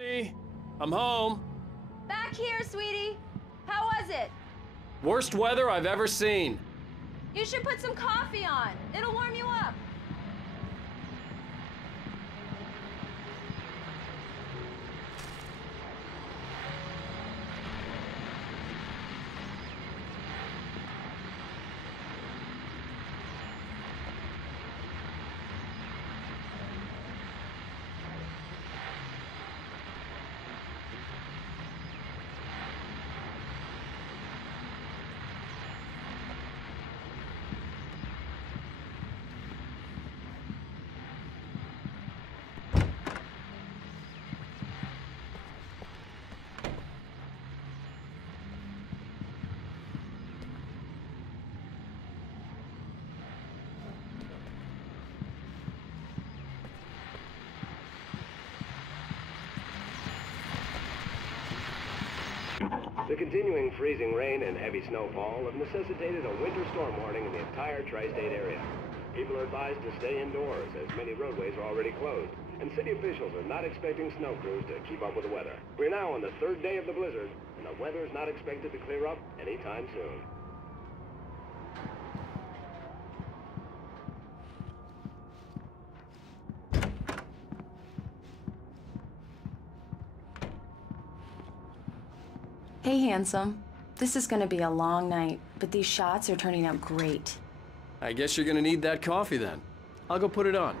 Honey, I'm home. Back here, sweetie. How was it? Worst weather I've ever seen. You should put some coffee on. It'll warm you up. The continuing freezing rain and heavy snowfall have necessitated a winter storm warning in the entire tri-state area. People are advised to stay indoors as many roadways are already closed, and city officials are not expecting snow crews to keep up with the weather. We're now on the third day of the blizzard, and the weather is not expected to clear up anytime soon. Hey, handsome. This is gonna be a long night, but these shots are turning out great. I guess you're gonna need that coffee then. I'll go put it on.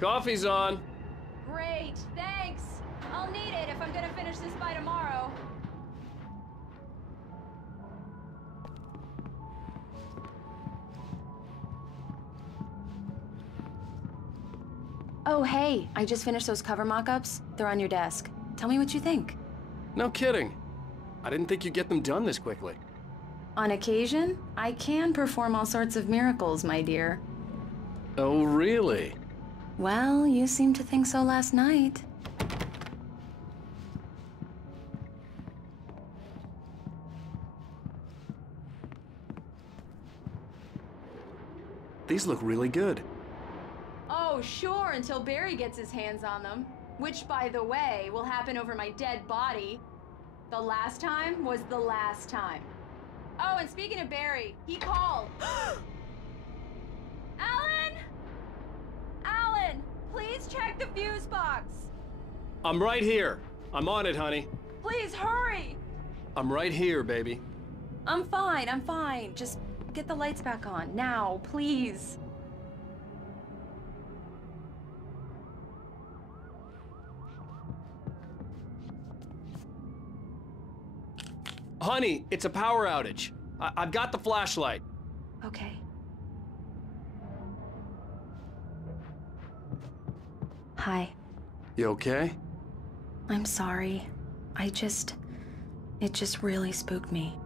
Coffee's on. Great, thanks. I'll need it if I'm gonna finish this by tomorrow. Oh, hey, I just finished those cover mock-ups. They're on your desk. Tell me what you think. No kidding. I didn't think you'd get them done this quickly. On occasion, I can perform all sorts of miracles, my dear. Oh, really? Well, you seemed to think so last night. These look really good. Oh, sure, until Barry gets his hands on them. Which, by the way, will happen over my dead body. The last time was the last time. Oh, and speaking of Barry, he called. Alan! Alan, please check the fuse box. I'm right here. I'm on it, honey. Please hurry. I'm right here, baby. I'm fine. Just get the lights back on, now, please. Honey, it's a power outage. I've got the flashlight. Okay. Hi. You okay? I'm sorry. It just really spooked me.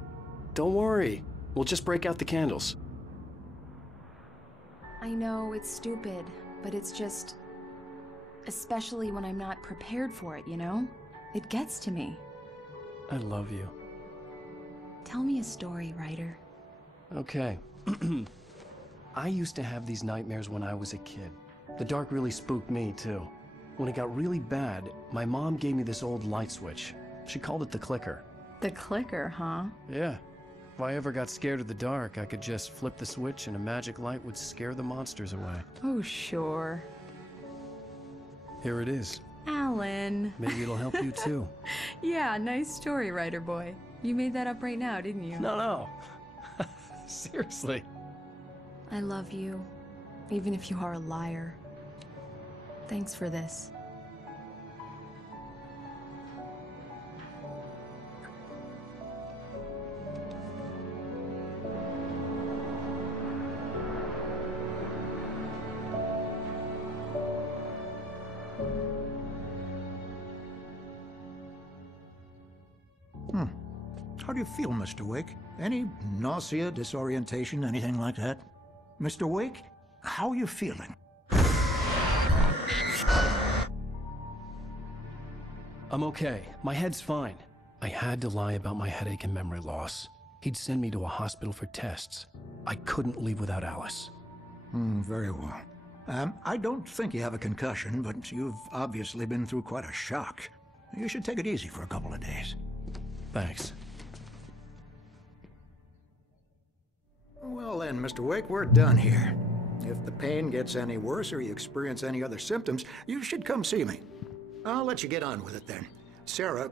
Don't worry. We'll just break out the candles. I know it's stupid, but it's just... especially when I'm not prepared for it, you know? It gets to me. I love you. Tell me a story, writer. Okay. I used to have these nightmares when I was a kid. The dark really spooked me, too. When it got really bad, my mom gave me this old light switch. She called it the clicker. The clicker, huh? Yeah. If I ever got scared of the dark, I could just flip the switch and a magic light would scare the monsters away. Oh, sure. Here it is. Alan. Maybe it'll help you, too. Yeah, nice story, writer boy. You made that up right now, didn't you? No. Seriously. I love you, even if you are a liar. Thanks for this. How do you feel, Mr. Wake? Any nausea, disorientation, anything like that? Mr. Wake, how are you feeling? I'm okay. My head's fine. I had to lie about my headache and memory loss. He'd send me to a hospital for tests. I couldn't leave without Alice. Very well. I don't think you have a concussion, but you've obviously been through quite a shock. You should take it easy for a couple of days. Thanks. Well then, Mr. Wake, we're done here. If the pain gets any worse or you experience any other symptoms, you should come see me. I'll let you get on with it then. Sarah,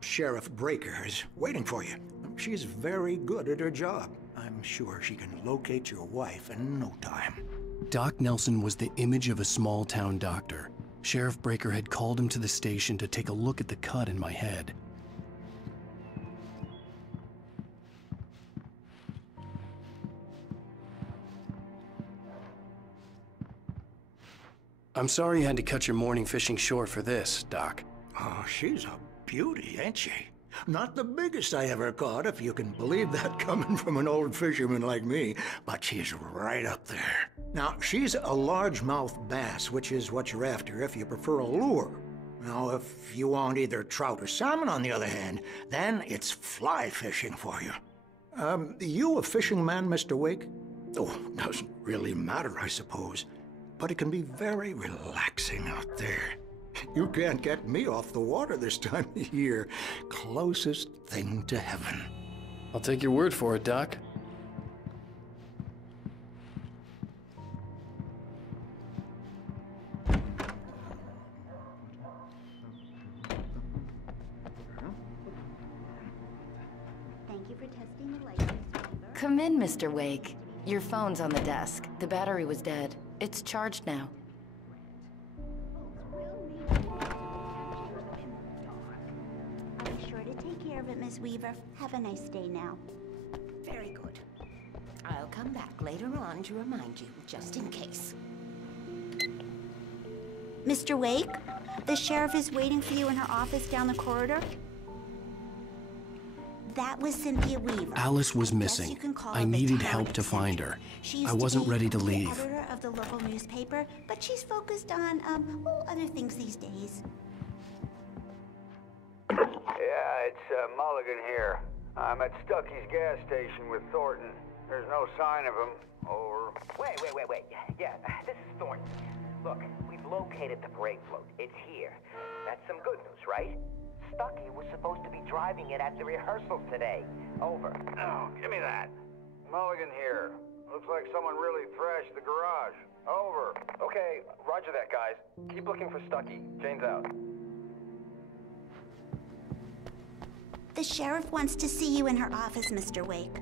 Sheriff Breaker, is waiting for you. She's very good at her job. I'm sure she can locate your wife in no time. Doc Nelson was the image of a small-town doctor. Sheriff Breaker had called him to the station to take a look at the cut in my head. I'm sorry you had to cut your morning fishing short for this, Doc. Oh, she's a beauty, ain't she? Not the biggest I ever caught, if you can believe that coming from an old fisherman like me, but she's right up there. Now, she's a largemouth bass, which is what you're after if you prefer a lure. Now, if you want either trout or salmon, on the other hand, then it's fly fishing for you. You a fishing man, Mr. Wake? Oh, doesn't really matter, I suppose. But it can be very relaxing out there. You can't get me off the water this time of year. Closest thing to heaven. I'll take your word for it, Doc. Thank you for testing the license. Come in, Mr. Wake. Your phone's on the desk. The battery was dead. It's charged now. I'll be sure to take care of it, Miss Weaver. Have a nice day now. Very good. I'll come back later on to remind you, just in case. Mr. Wake, the sheriff is waiting for you in her office down the corridor. That was Cynthia Weaver. Alice was I guess missing. you can call I her the needed town help to find her. She used I to wasn't be ready to the leave. editor of the local newspaper, but she's focused on, other things these days. Yeah, it's Mulligan here. I'm at Stucky's gas station with Thornton. There's no sign of him. Over. Wait. Yeah, this is Thornton. Look, we've located the parade float. It's here. That's some good news, right? Stucky was supposed to be driving it at the rehearsal today. Over. Oh, give me that. Mulligan here. Looks like someone really thrashed the garage. Over. Okay, roger that, guys. Keep looking for Stucky. Jane's out. The sheriff wants to see you in her office, Mr. Wake.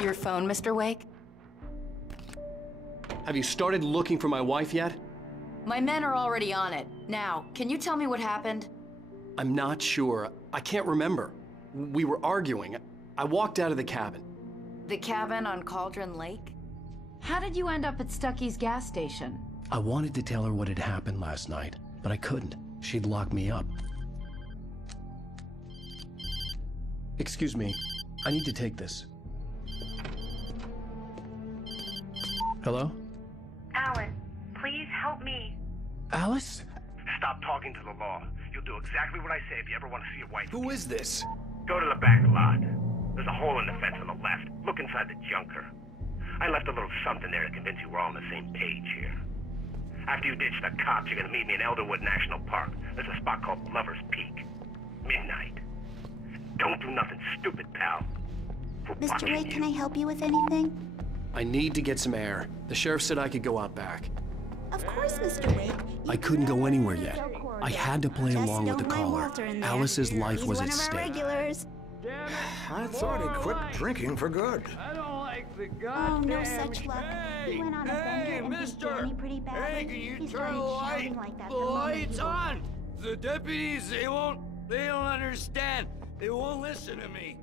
Your phone, Mr. Wake? Have you started looking for my wife yet? My men are already on it. Now, can you tell me what happened? I'm not sure. I can't remember. We were arguing. I walked out of the cabin. The cabin on Cauldron Lake? How did you end up at Stucky's gas station? I wanted to tell her what had happened last night, but I couldn't. She'd lock me up. Excuse me. I need to take this. Hello? Alan, please help me. Alice? Stop talking to the law. You'll do exactly what I say if you ever want to see your wife. Who is this? Go to the back lot. There's a hole in the fence on the left. Look inside the junker. I left a little something there to convince you we're all on the same page here. After you ditch the cops, you're gonna meet me in Elderwood National Park. There's a spot called Lover's Peak. Midnight. Don't do nothing stupid, pal. Mr. Wake, can I help you with anything? I need to get some air. The sheriff said I could go out back. Of course, Mr. Wake. I couldn't go anywhere yet. I had to play along with the caller. Alice's life was at stake. I thought he'd quit drinking for good. like the Oh, goddamn... no such luck. He went on a bender and beat Danny pretty badly. Hey, can you He turn started the light? shouting like that The the moment light's he on! The deputies, they don't understand. They won't listen to me.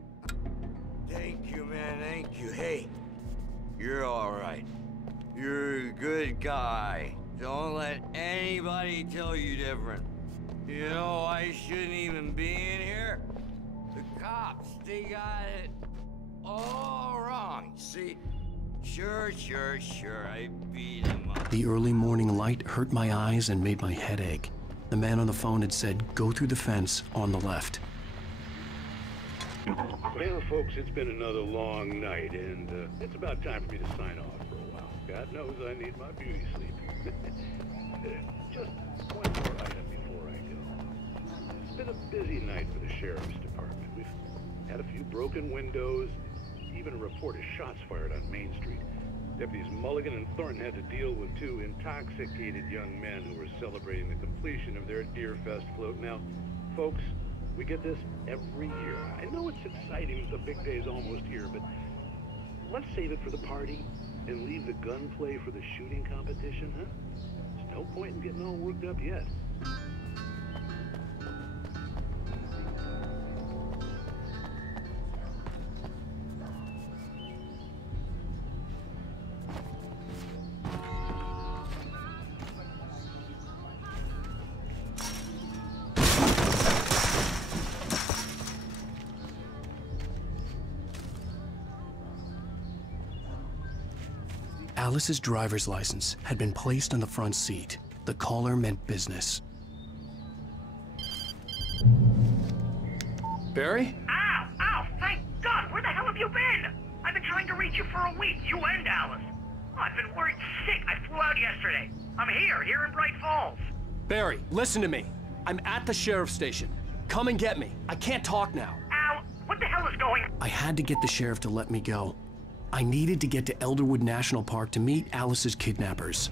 Thank you, man, thank you. Hey, you're all right. You're a good guy. Don't let anybody tell you different. You know, I shouldn't even be in here. The cops, they got it all wrong. See? Sure, I beat him up. The early morning light hurt my eyes and made my head ache. The man on the phone had said, go through the fence on the left. Well, folks, it's been another long night, and it's about time for me to sign off for a while. God knows I need my beauty sleep. Just one more item before I go. It's been a busy night for the Sheriff's Department. We've had a few broken windows, even a report of shots fired on Main Street. Deputies Mulligan and Thornton had to deal with two intoxicated young men who were celebrating the completion of their Deer Fest float. Now, folks, we get this every year. I know it's exciting, the big day's almost here, but let's save it for the party and leave the gunplay for the shooting competition, huh? There's no point in getting all worked up yet. Alice's driver's license had been placed on the front seat. The caller meant business. Barry? Ow! Ow! Thank God! Where the hell have you been? I've been trying to reach you for a week, you and Alice. Oh, I've been worried sick. I flew out yesterday. I'm here in Bright Falls. Barry, listen to me. I'm at the sheriff's station. Come and get me. I can't talk now. Al, what the hell is going on? I had to get the sheriff to let me go. I needed to get to Elderwood National Park to meet Alice's kidnappers.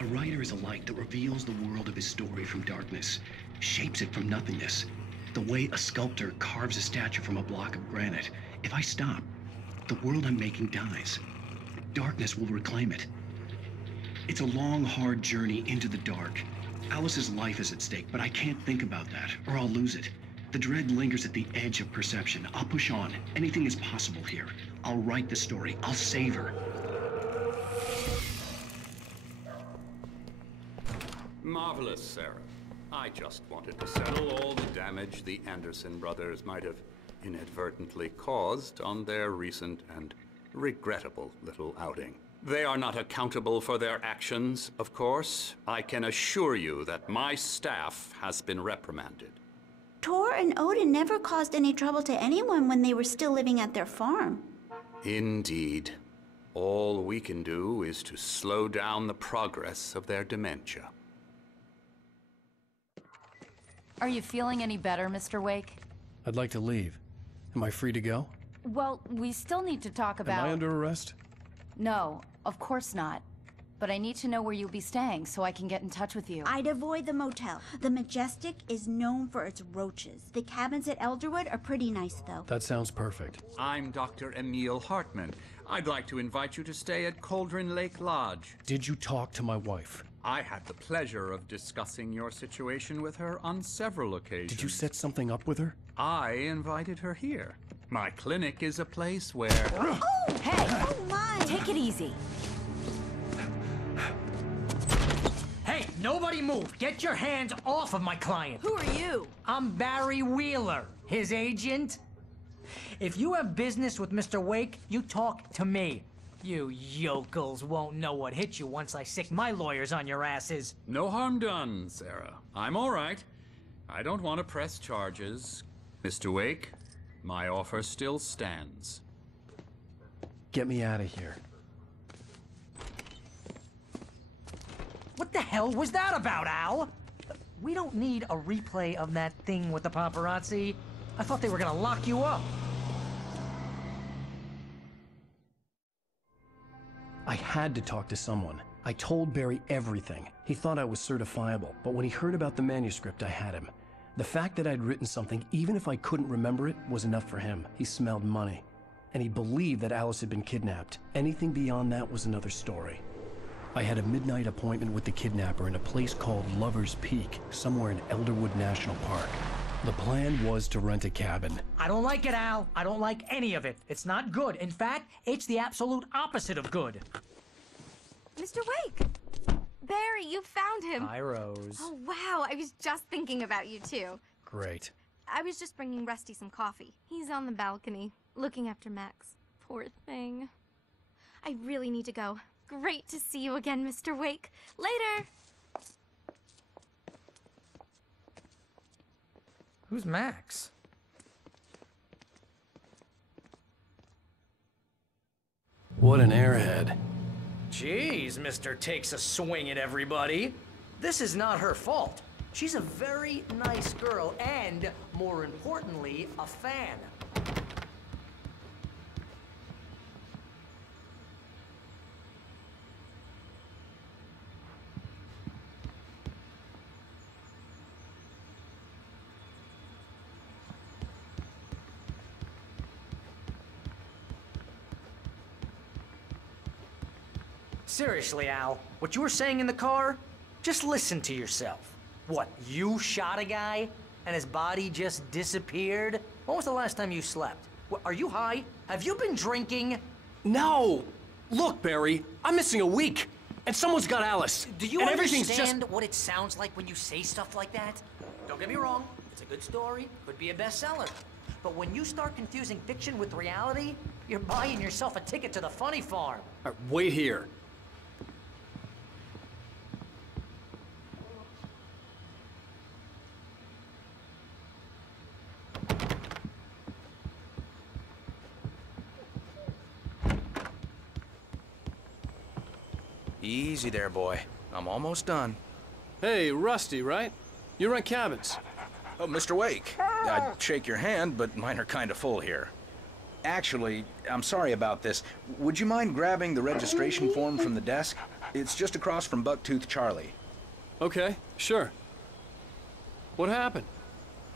A writer is a light that reveals the world of his story from darkness, shapes it from nothingness. The way a sculptor carves a statue from a block of granite. If I stop, the world I'm making dies. Darkness will reclaim it. It's a long, hard journey into the dark. Alice's life is at stake, but I can't think about that, or I'll lose it. The dread lingers at the edge of perception. I'll push on. Anything is possible here. I'll write the story. I'll save her. Marvelous, Sarah. I just wanted to settle all the damage the Anderson brothers might have inadvertently caused on their recent and regrettable little outing. They are not accountable for their actions, of course. I can assure you that my staff has been reprimanded. Tor and Odin never caused any trouble to anyone when they were still living at their farm. Indeed. All we can do is to slow down the progress of their dementia. Are you feeling any better, Mr. Wake? I'd like to leave. Am I free to go? Well, we still need to talk about... Am I under arrest? No, of course not. But I need to know where you'll be staying so I can get in touch with you. I'd avoid the motel. The Majestic is known for its roaches. The cabins at Elderwood are pretty nice, though. That sounds perfect. I'm Dr. Emil Hartman. I'd like to invite you to stay at Cauldron Lake Lodge. Did you talk to my wife? I had the pleasure of discussing your situation with her on several occasions. Did you set something up with her? I invited her here. My clinic is a place where... Oh! Hey! Oh, my! Take it easy. Hey, nobody move! Get your hands off of my client! Who are you? I'm Barry Wheeler, his agent. If you have business with Mr. Wake, you talk to me. You yokels won't know what hit you once I sick my lawyers on your asses. No harm done, Sarah. I'm all right. I don't want to press charges. Mr. Wake, my offer still stands. Get me out of here. What the hell was that about, Al? we don't need a replay of that thing with the paparazzi. I thought they were gonna lock you up. I had to talk to someone. I told Barry everything. He thought I was certifiable, but when he heard about the manuscript, I had him. The fact that I'd written something, even if I couldn't remember it, was enough for him. He smelled money. And he believed that Alice had been kidnapped. Anything beyond that was another story. I had a midnight appointment with the kidnapper in a place called Lover's Peak, somewhere in Elderwood National Park. The plan was to rent a cabin. I don't like it, Al. I don't like any of it. It's not good. In fact, it's the absolute opposite of good. Mr. Wake! Barry, you found him! Hi, Rose. Oh, wow. I was just thinking about you, too. Great. I was just bringing Rusty some coffee. He's on the balcony, looking after Max. Poor thing. I really need to go. Great to see you again, Mr. Wake. Later! Who's Max? What an airhead. Jeez, Mr. Takes a swing at everybody. This is not her fault. She's a very nice girl and, more importantly, a fan. Seriously, Al, what you were saying in the car? Just listen to yourself. What, you shot a guy and his body just disappeared? When was the last time you slept? What, are you high? Have you been drinking? No! Look, Barry, I'm missing a week, and someone's got Alice. Do you and understand what it sounds like when you say stuff like that? Don't get me wrong, it's a good story, could be a bestseller. But when you start confusing fiction with reality, you're buying yourself a ticket to the funny farm. All right, wait here. Easy there, boy. I'm almost done. Hey, Rusty, right? You rent cabins. Oh, Mr. Wake. I'd shake your hand, but mine are kind of full here. Actually, I'm sorry about this. Would you mind grabbing the registration form from the desk? It's just across from Bucktooth Charlie. Okay, sure. What happened?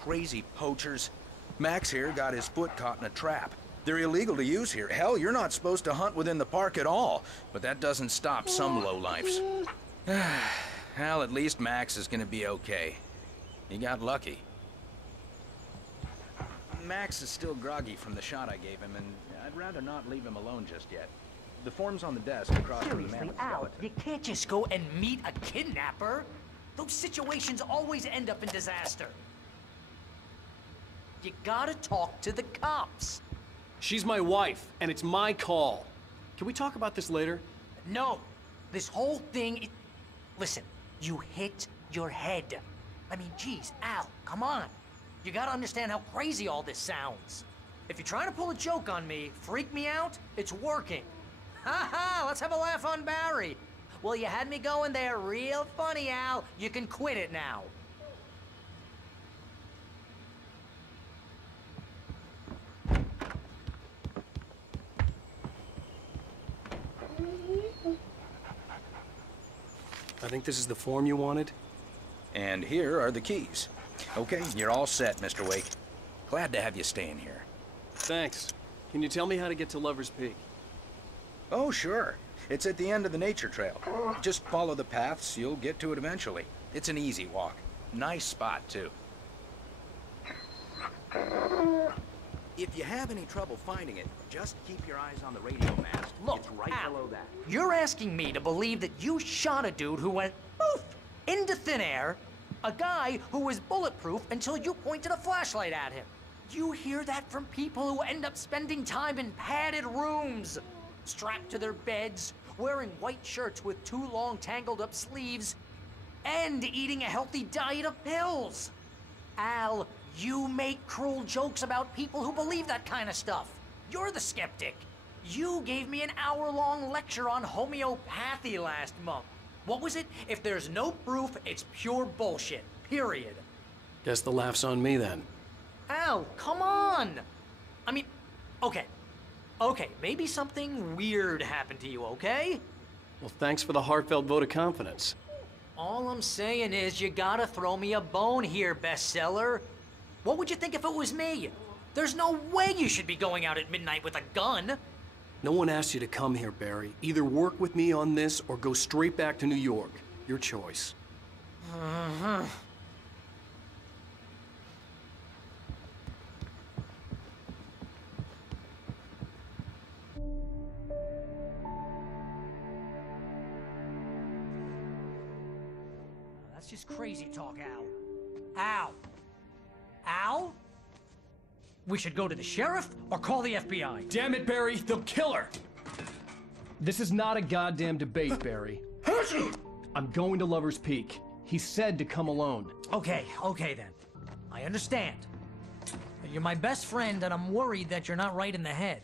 Crazy poachers. Max here got his foot caught in a trap. They're illegal to use here. Hell, you're not supposed to hunt within the park at all. But that doesn't stop some lowlifes. Well, at least Max is gonna be okay. He got lucky. Max is still groggy from the shot I gave him, and I'd rather not leave him alone just yet. The form's on the desk across from the man with the Al, skeleton. you can't just go and meet a kidnapper. Those situations always end up in disaster. You gotta talk to the cops. She's my wife, and it's my call. Can we talk about this later? No. This whole thing... Listen, you hit your head. I mean, geez, Al, come on. You gotta understand how crazy all this sounds. If you're trying to pull a joke on me, freak me out, it's working. Ha ha, let's have a laugh on Barry. Well, you had me going there real funny, Al. You can quit it now. I think this is the form you wanted. And here are the keys. Okay, you're all set, Mr. Wake. Glad to have you staying here. Thanks. Can you tell me how to get to Lover's Peak? Oh, sure. It's at the end of the nature trail. Just follow the paths, you'll get to it eventually. It's an easy walk. Nice spot, too. If you have any trouble finding it, just keep your eyes on the radio mast. Look, it's right Al, below that. You're asking me to believe that you shot a dude who went poof into thin air, a guy who was bulletproof until you pointed a flashlight at him. You hear that from people who end up spending time in padded rooms, strapped to their beds, wearing white shirts with too long tangled up sleeves, and eating a healthy diet of pills. Al, you make cruel jokes about people who believe that kind of stuff. You're the skeptic. You gave me an hour-long lecture on homeopathy last month. What was it? If there's no proof, it's pure bullshit. period. Guess the laugh's on me then. Al, come on! I mean, okay. Okay, maybe something weird happened to you, okay? Well, thanks for the heartfelt vote of confidence. All I'm saying is you gotta throw me a bone here, bestseller. What would you think if it was me? There's no way you should be going out at midnight with a gun. No one asked you to come here, Barry. Either work with me on this or go straight back to New York. Your choice. That's just crazy talk, Al. Al? Al? We should go to the sheriff or call the FBI. Damn it, Barry, they'll kill her! This is not a goddamn debate, Barry. I'm going to Lover's Peak. He said to come alone. Okay then. I understand. But you're my best friend and I'm worried that you're not right in the head.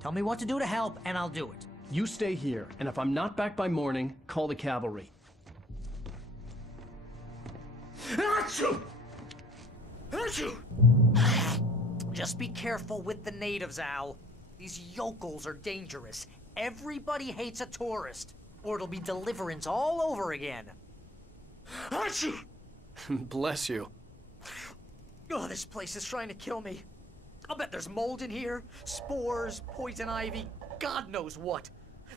Tell me what to do to help and I'll do it. You stay here, and if I'm not back by morning, call the cavalry. Achoo! Achoo! Just be careful with the natives, Al. These yokels are dangerous. Everybody hates a tourist, or it'll be Deliverance all over again. Achoo! Bless you. Oh, this place is trying to kill me. I'll bet there's mold in here, spores, poison ivy, God knows what.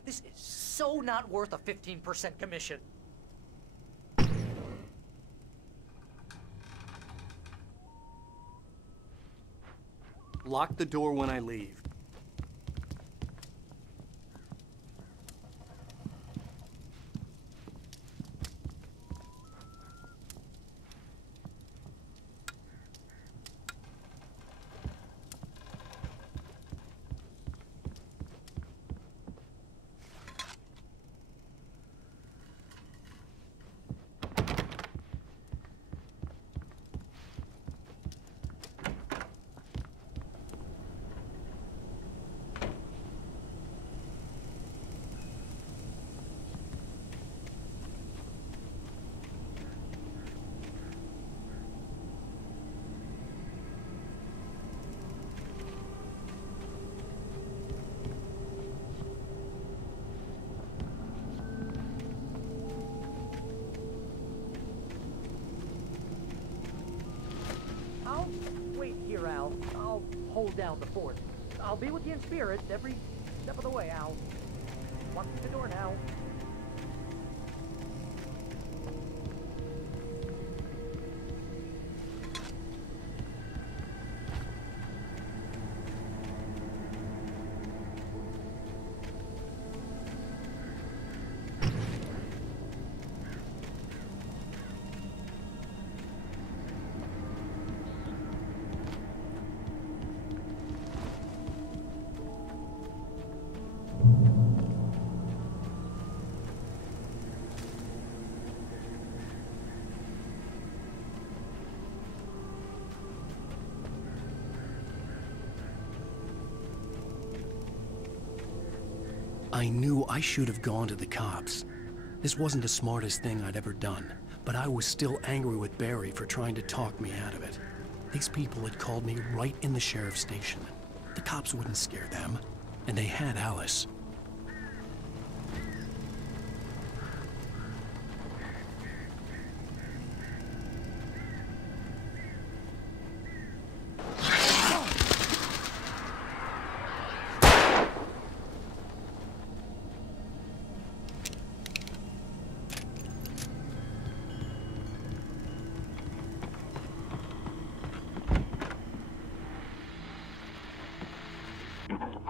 This is so not worth a 15% commission. Lock the door when I leave. Wait here, Al. I'll hold down the fort. I'll be with you in spirit every step of the way, Al. Walk through the door now. I knew I should have gone to the cops. This wasn't the smartest thing I'd ever done, but I was still angry with Barry for trying to talk me out of it. These people had called me right in the sheriff's station. The cops wouldn't scare them, and they had Alice.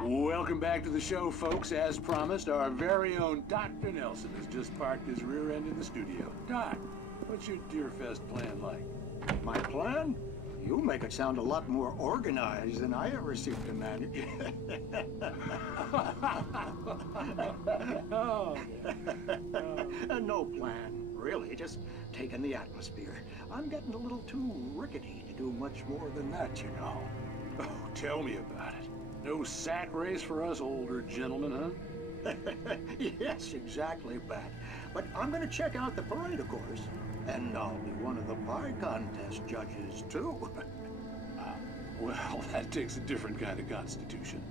Welcome back to the show, folks. As promised, our very own Dr. Nelson has just parked his rear end in the studio. Doc, what's your Deerfest plan like? My plan? You make it sound a lot more organized than I ever seem to manage. No plan, really. Just taking the atmosphere. I'm getting a little too rickety to do much more than that, you know. Oh, tell me about it. No sack race for us older gentlemen, huh? Yes, exactly, Bat. But I'm gonna check out the parade, of course. And I'll be one of the pie contest judges, too. Well, that takes a different kind of constitution.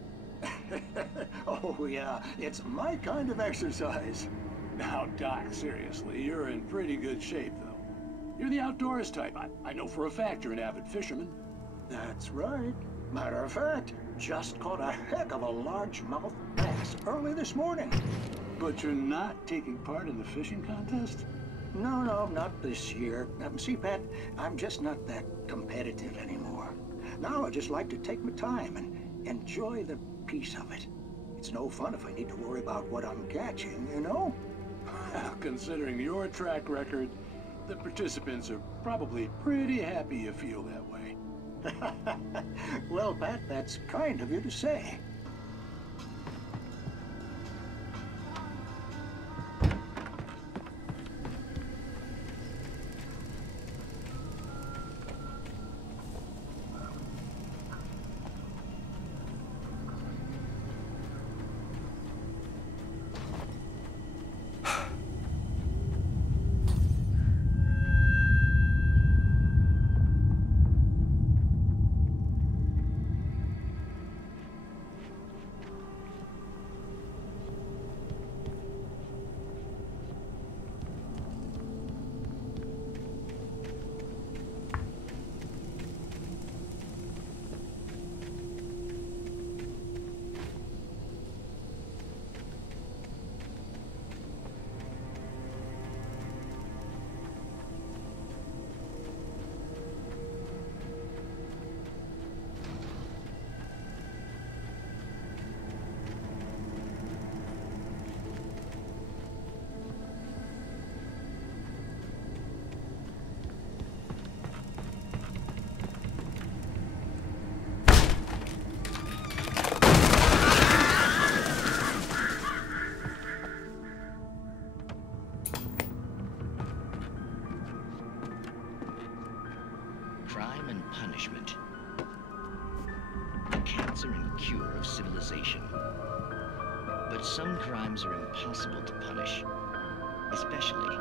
Oh, yeah, it's my kind of exercise. Now, Doc, seriously, you're in pretty good shape, though. You're the outdoors type. I know for a fact you're an avid fisherman. That's right. Matter of fact, just caught a heck of a largemouth bass early this morning. But you're not taking part in the fishing contest? No, not this year. See, Pat, I'm just not that competitive anymore. Now I just like to take my time and enjoy the peace of it. It's no fun if I need to worry about what I'm catching, you know? Considering your track record, the participants are probably pretty happy you feel that way. Well, Pat, that's kind of you to say. Crime and punishment. The cancer and cure of civilization. But some crimes are impossible to punish, especially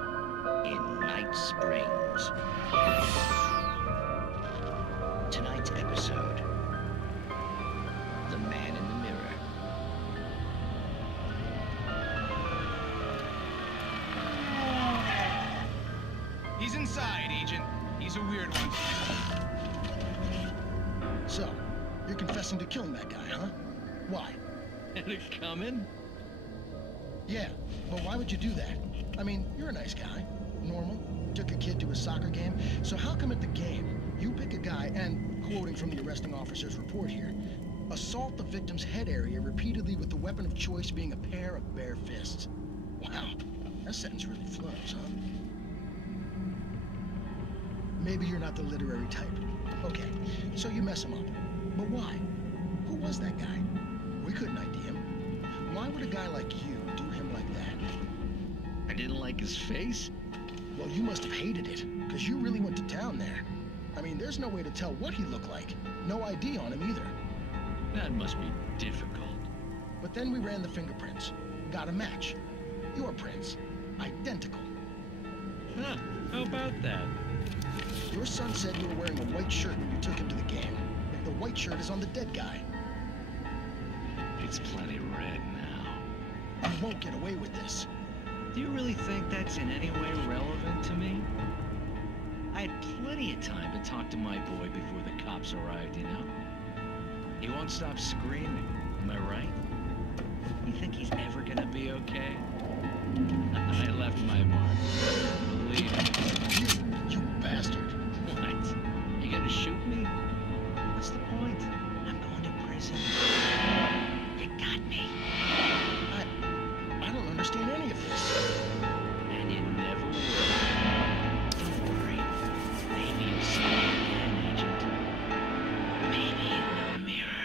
in Night Springs. Tonight's episode, The Man in the Mirror. He's inside, Agent. He's a weird one. So, you're confessing to killing that guy, huh? Why? Had it coming? Yeah, but why would you do that? I mean, you're a nice guy. Normal. Took a kid to a soccer game. So how come at the game, you pick a guy and, quoting from the arresting officer's report here, assault the victim's head area repeatedly with the weapon of choice being a pair of bare fists? Wow, that sentence really flows, huh? Maybe you're not the literary type. Okay, so you mess him up. But why? Who was that guy? We couldn't ID him. Why would a guy like you do him like that? I didn't like his face? Well, you must have hated it, because you really went to town there. I mean, there's no way to tell what he looked like. No ID on him either. That must be difficult. But then we ran the fingerprints. Got a match. Your prints. Identical. Huh, how about that? Your son said you were wearing a white shirt when you took him to the game. The white shirt is on the dead guy. It's plenty red now. You won't get away with this. Do you really think that's in any way relevant to me? I had plenty of time to talk to my boy before the cops arrived, you know? He won't stop screaming, am I right? You think he's ever gonna be okay? I left my mark. Believe me. You bastard. What? You gonna shoot me? What's the point? I'm going to prison. You got me. I don't understand any of this. And you never will. Don't worry. Maybe you'll see me again, Agent. Maybe in the mirror.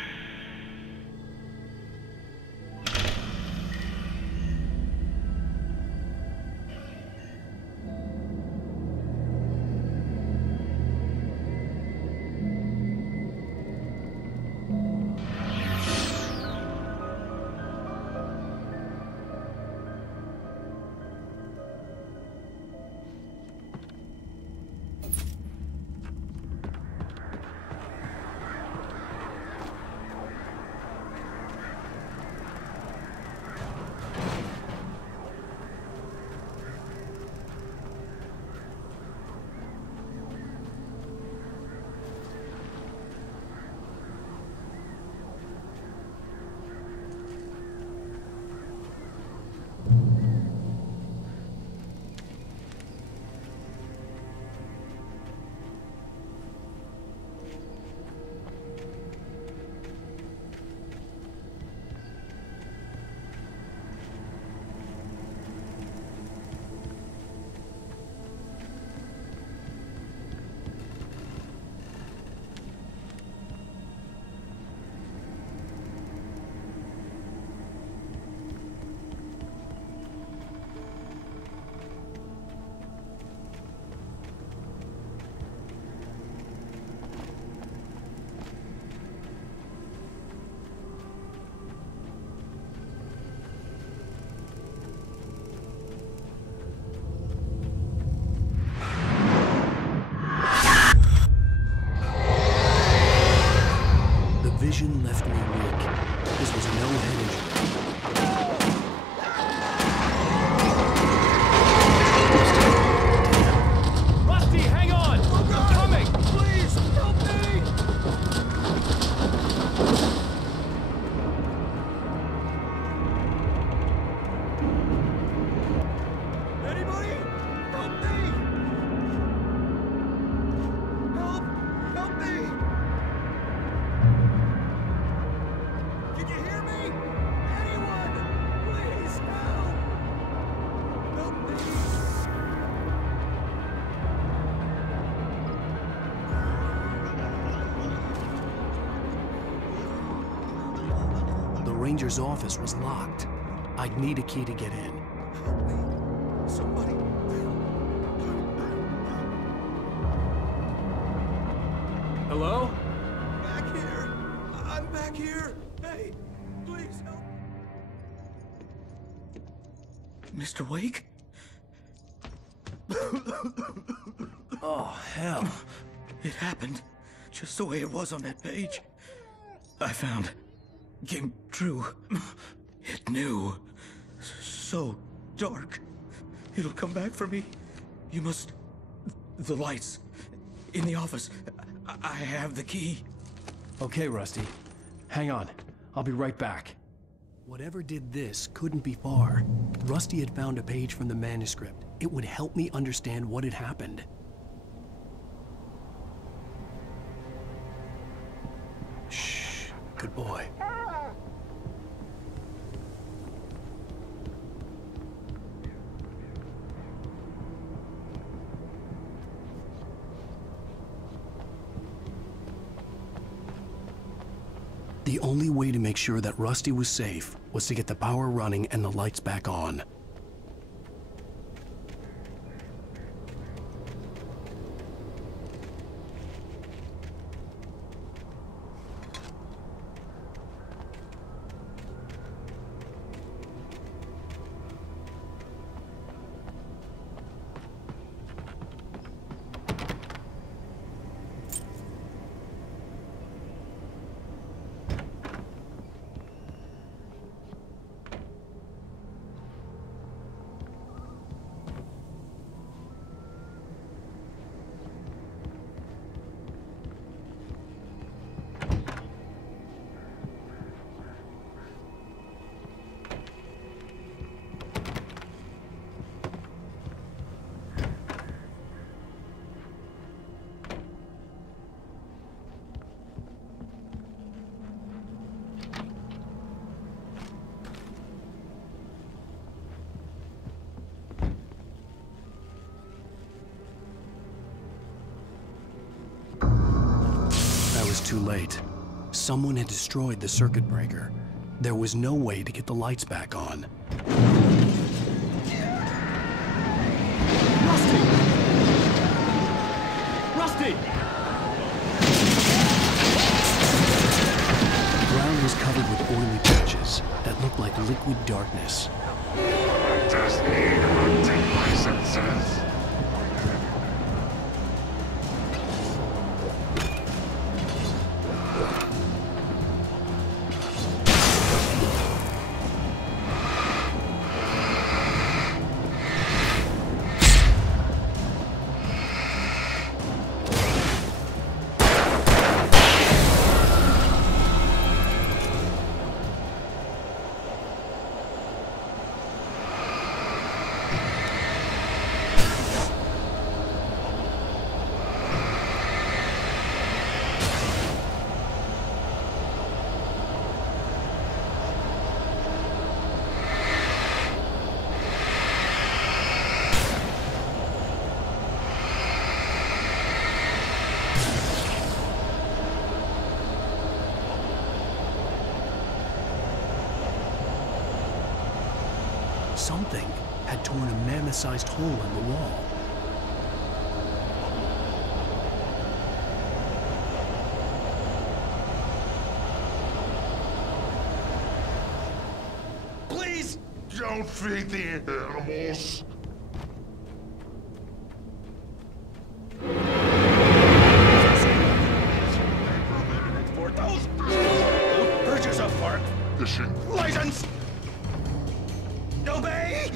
ranger's office was locked. I'd need a key to get in. Somebody. Hello? Back here. I'm back here. Hey, please help. Mr. Wake? Oh, hell. It happened just the way it was on that page. I found. Came true. It knew. So dark. It'll come back for me. You must... The lights. In the office. I have the key. Okay, Rusty. Hang on. I'll be right back. Whatever did this couldn't be far. Rusty had found a page from the manuscript. It would help me understand what had happened. Shh. Good boy. The only way to make sure that Rusty was safe was to get the power running and the lights back on. Too late. Someone had destroyed the circuit breaker. There was no way to get the lights back on. Rusty! Rusty! The ground was covered with oily patches that looked like liquid darkness. I just need hunting licenses. Something had torn a mammoth-sized hole in the wall. Please don't feed the animals. For those purchase of park Fishing. license. Obey!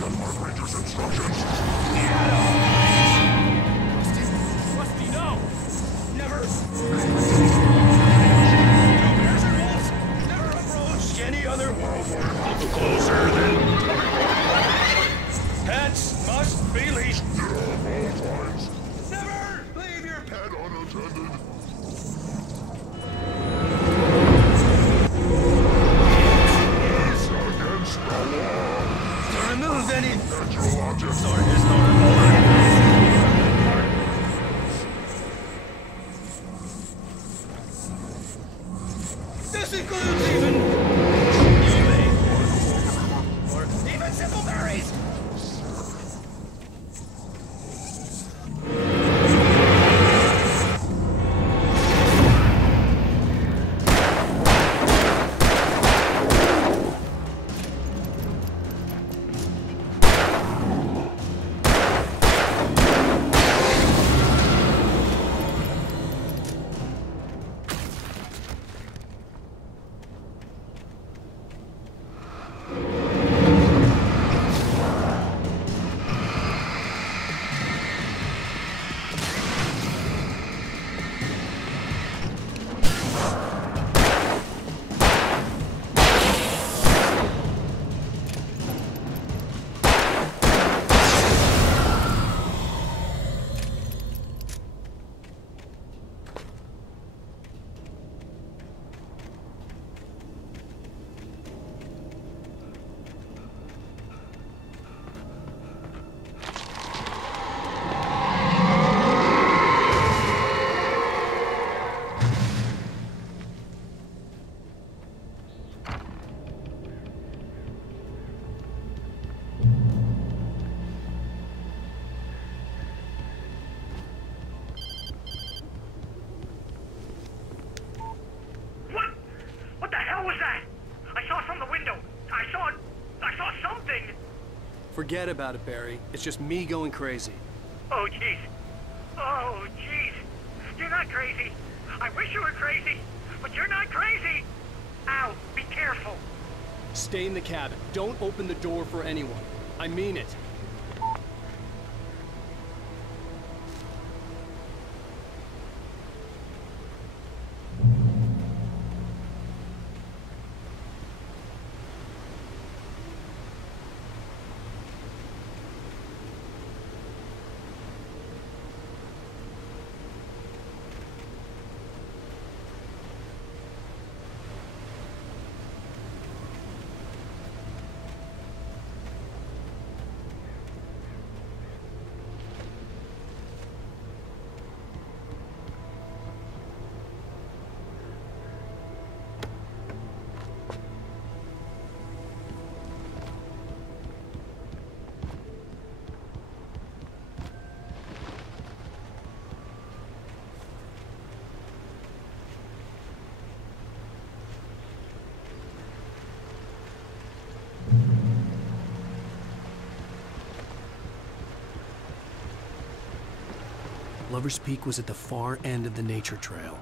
Denmark Ranger's instructions. Rusty, no! Never! No bears or wolves! Never approach any other wildlife closer than 20 Pets must be leashed. Yeah, all times. Never leave your Pet unattended. It's against the law. To remove any Natural objects. Sorry, there's no This includes even Forget about it, Barry. It's just me going crazy. Oh, jeez. Oh, jeez. You're not crazy. I wish you were crazy, but you're not crazy. Ow, be careful. Stay in the cabin. Don't open the door for anyone. I mean it. Lover's Peak was at the far end of the nature trail.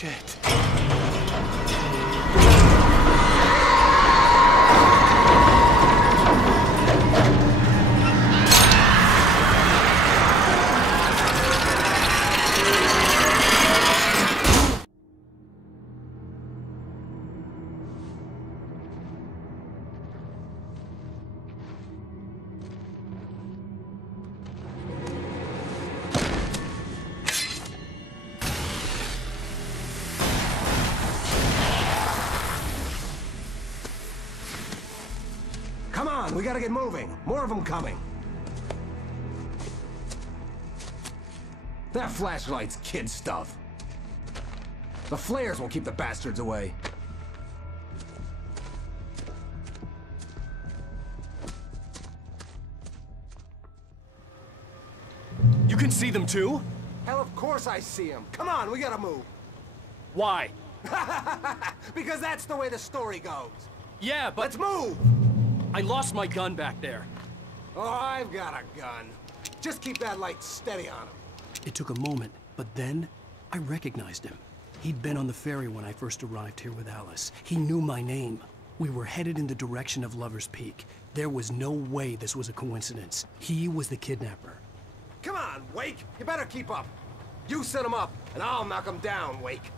Shit. Come on, we gotta get moving. More of them coming. That flashlight's kid stuff. The flares will keep the bastards away. You can see them too? Hell, of course I see them. Come on, we gotta move. Why? Because that's the way the story goes. Yeah, but... Let's move! I lost my gun back there. Oh, I've got a gun. Just keep that light steady on him. It took a moment, but then I recognized him. He'd been on the ferry when I first arrived here with Alice. He knew my name. We were headed in the direction of Lover's Peak. There was no way this was a coincidence. He was the kidnapper. Come on, Wake! You better keep up. You set him up, and I'll knock him down, Wake.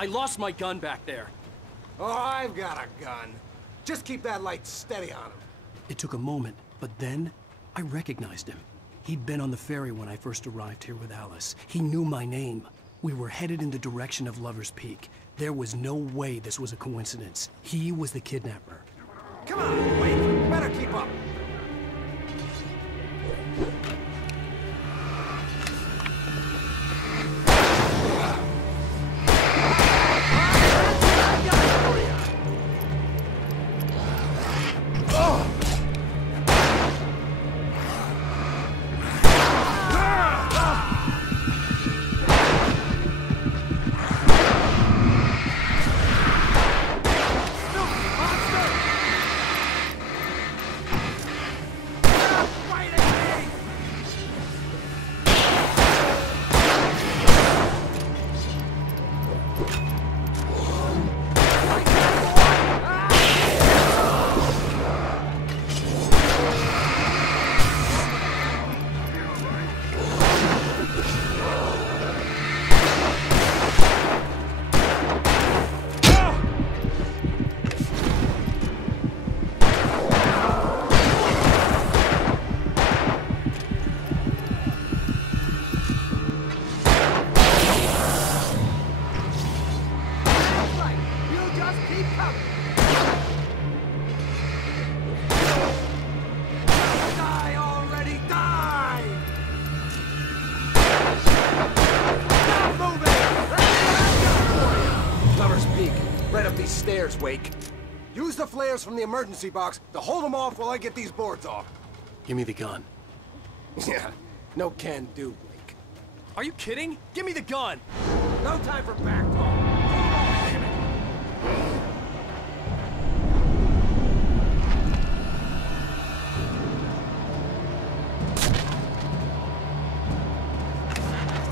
I lost my gun back there. Oh, I've got a gun. Just keep that light steady on him. It took a moment, but then I recognized him. He'd been on the ferry when I first arrived here with Alice. He knew my name. We were headed in the direction of Lover's Peak. There was no way this was a coincidence. He was the kidnapper. Come on, Wake! You better keep up. Stairs, Wake. Use the flares from the emergency box to hold them off while I get these boards off. Give me the gun. Yeah, no can do, Wake. Are you kidding? Give me the gun! No time for back talk. Hold them off, damn it!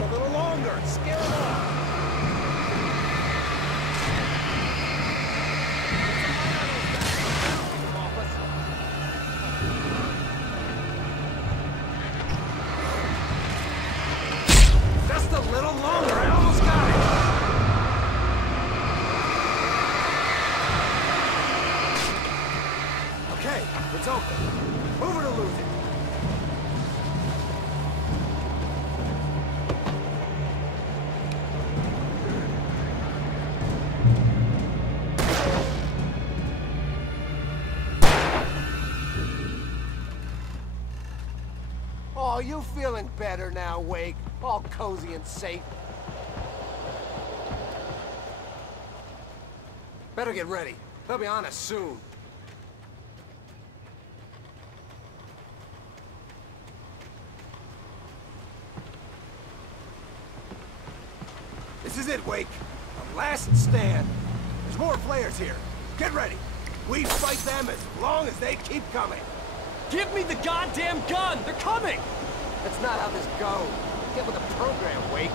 A little longer. Scare them off. Just a little longer. I almost got it. Okay, it's open. Move it or lose it. Oh, Oh, you feeling better now, Wake? All cozy and safe. Better get ready. They'll be on us soon. This is it, Wake. The last stand. There's more flares here. Get ready. We fight them as long as they keep coming. Give me the goddamn gun! They're coming! That's not how this goes. Get with the program, Wake.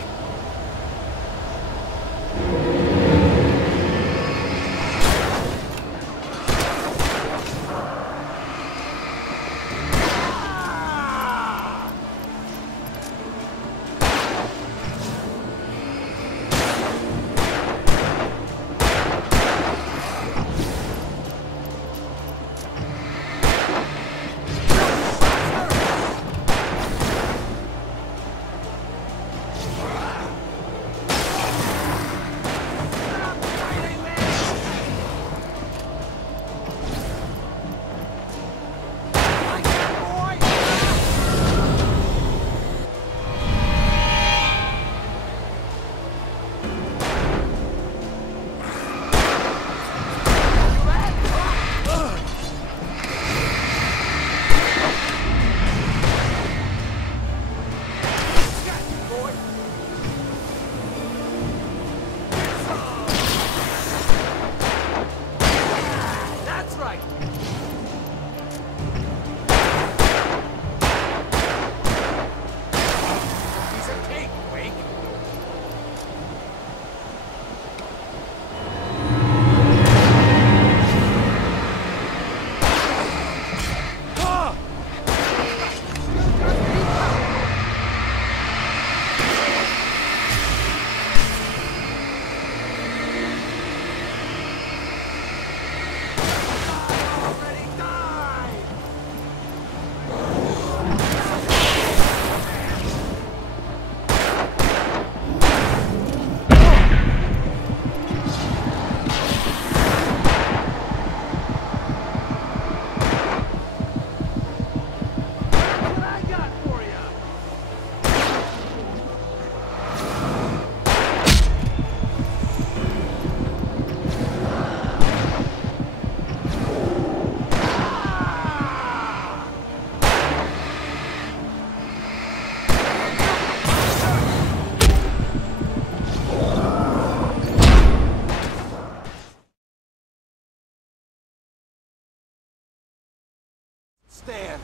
Stand.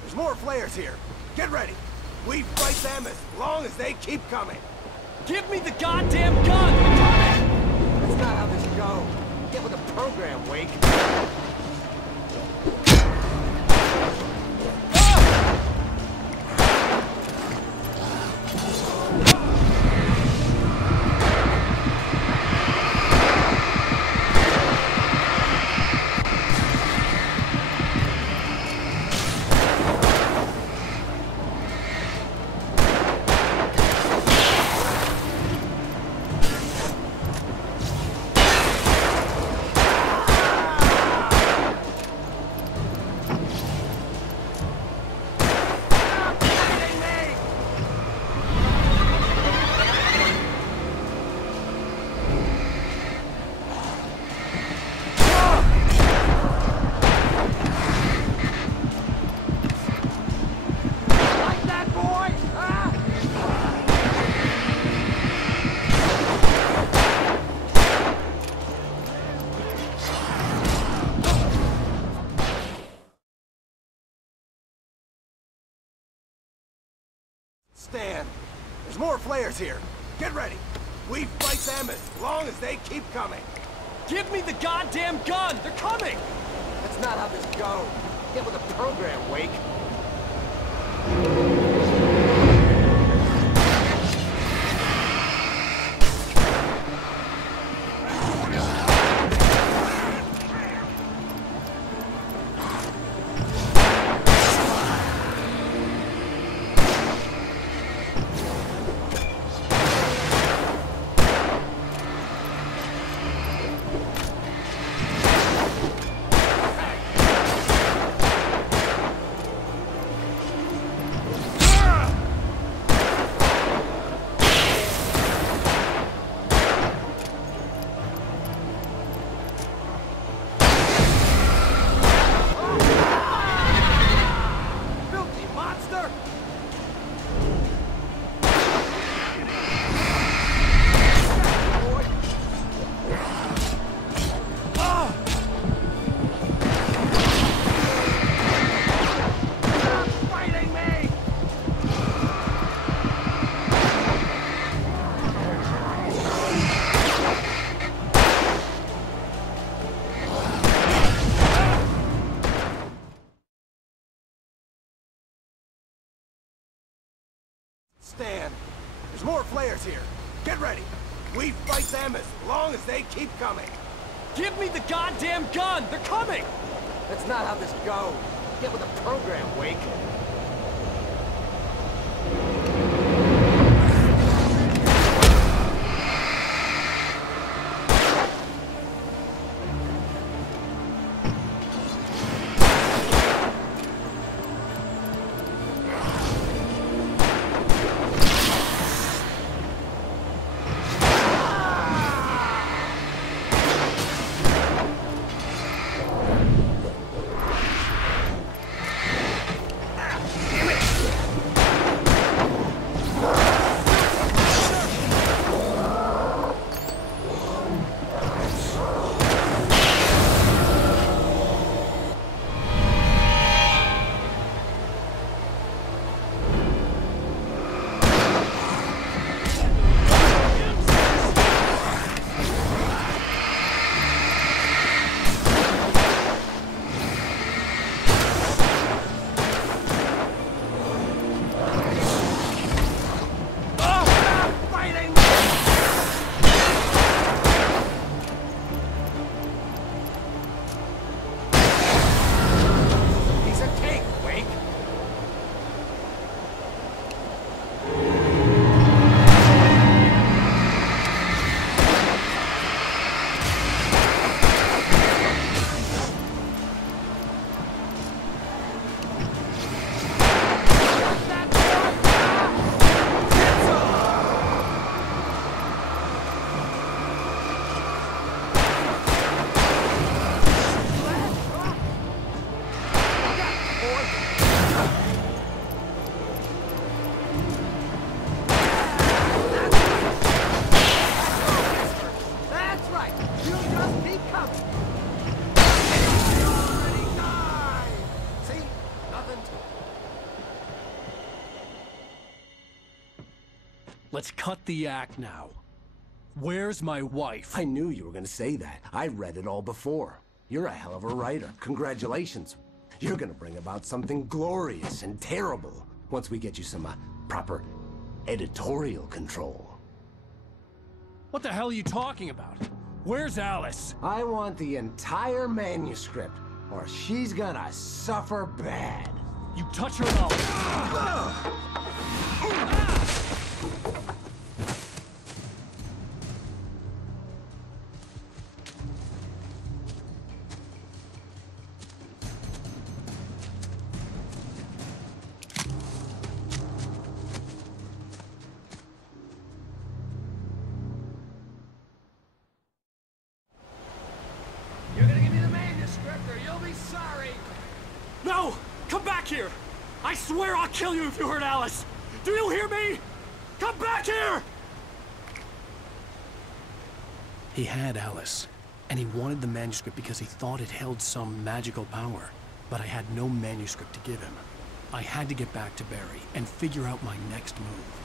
There's more flares here. Get ready. We fight them as long as they keep coming. Give me the goddamn gun! They're coming! That's not how this goes. Get with the program, Wake. Stand. There's more flares here. Get ready. We fight them as long as they keep coming. Give me the goddamn gun! They're coming! That's not how this goes. Get with the program, Wake. here. Get ready. We fight them as long as they keep coming. Give me the goddamn gun! They're coming! That's not how this goes. Get with the program, Wake. Let's cut the act now. Where's my wife? I knew you were gonna say that. I read it all before. You're a hell of a writer. Congratulations. You're gonna bring about something glorious and terrible once we get you some proper editorial control. What the hell are you talking about? Where's Alice? I want the entire manuscript, or she's gonna suffer bad. You touch her and I'll... You're gonna give me the manuscript or you'll be sorry. No! Come back here! I swear I'll kill you if you hurt Alice! Do you hear me? Come back here! He had Alice, and he wanted the manuscript because he thought it held some magical power. But I had no manuscript to give him. I had to get back to Barry and figure out my next move.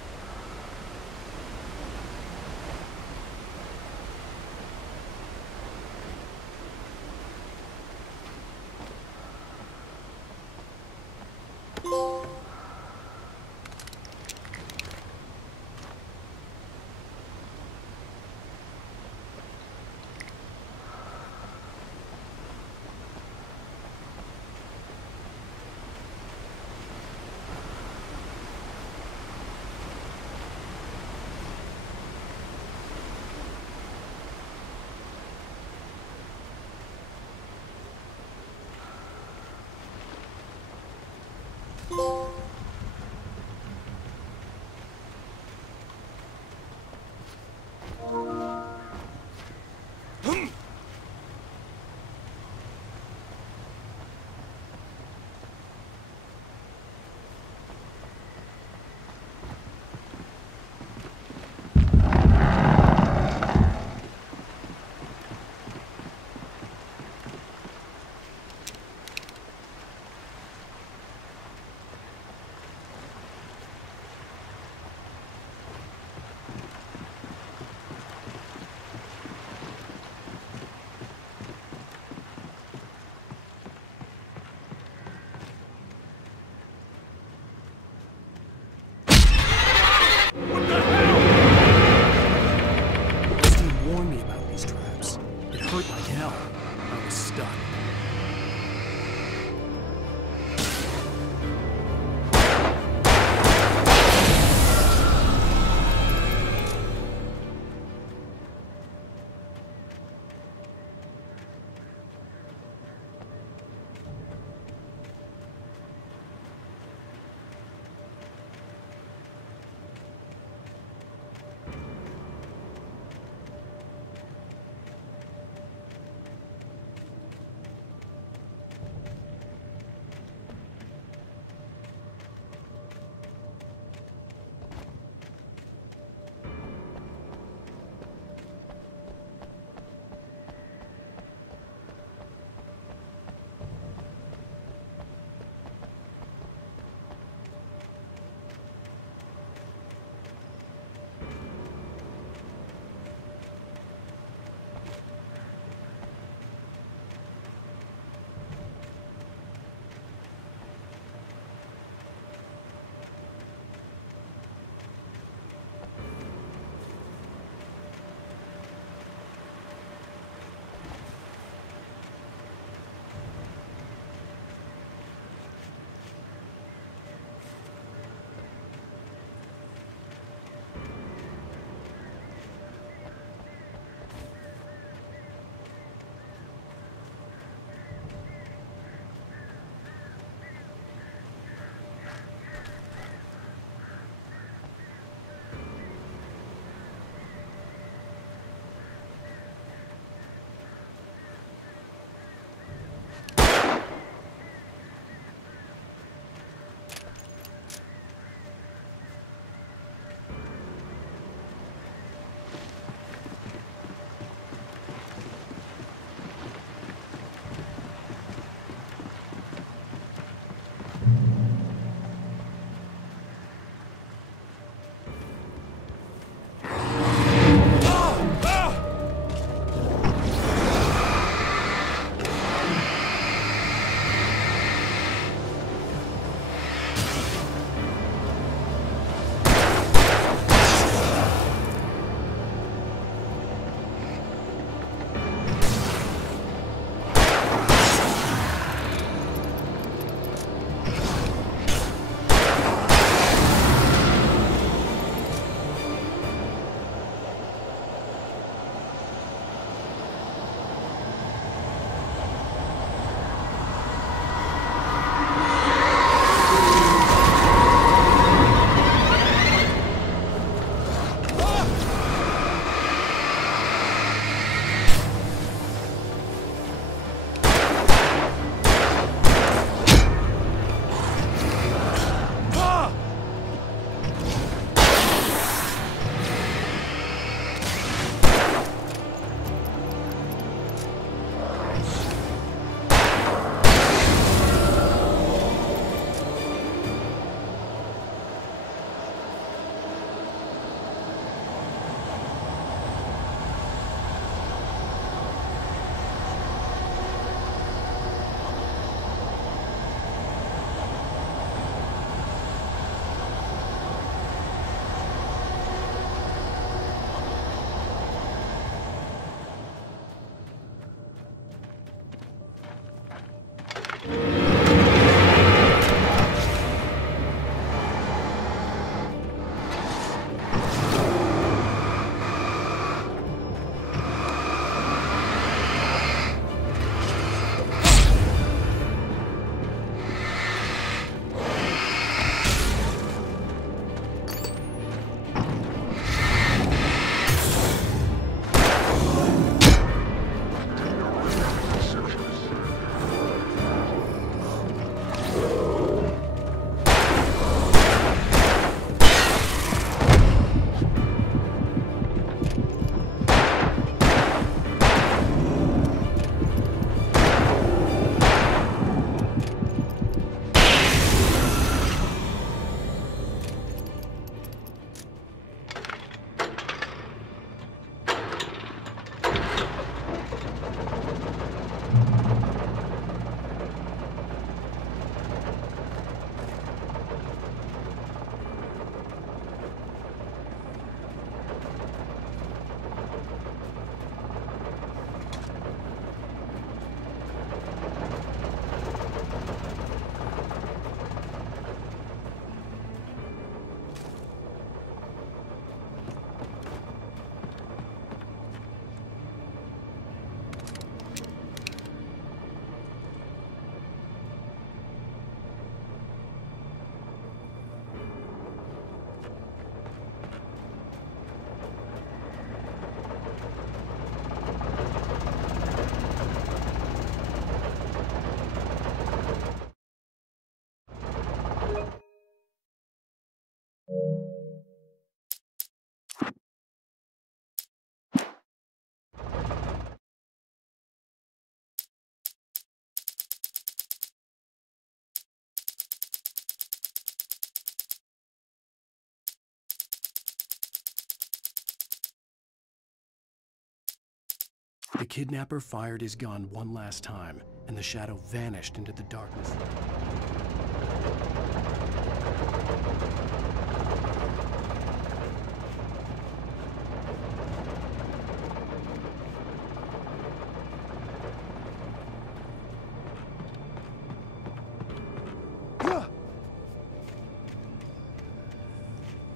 The kidnapper fired his gun one last time, and the shadow vanished into the darkness.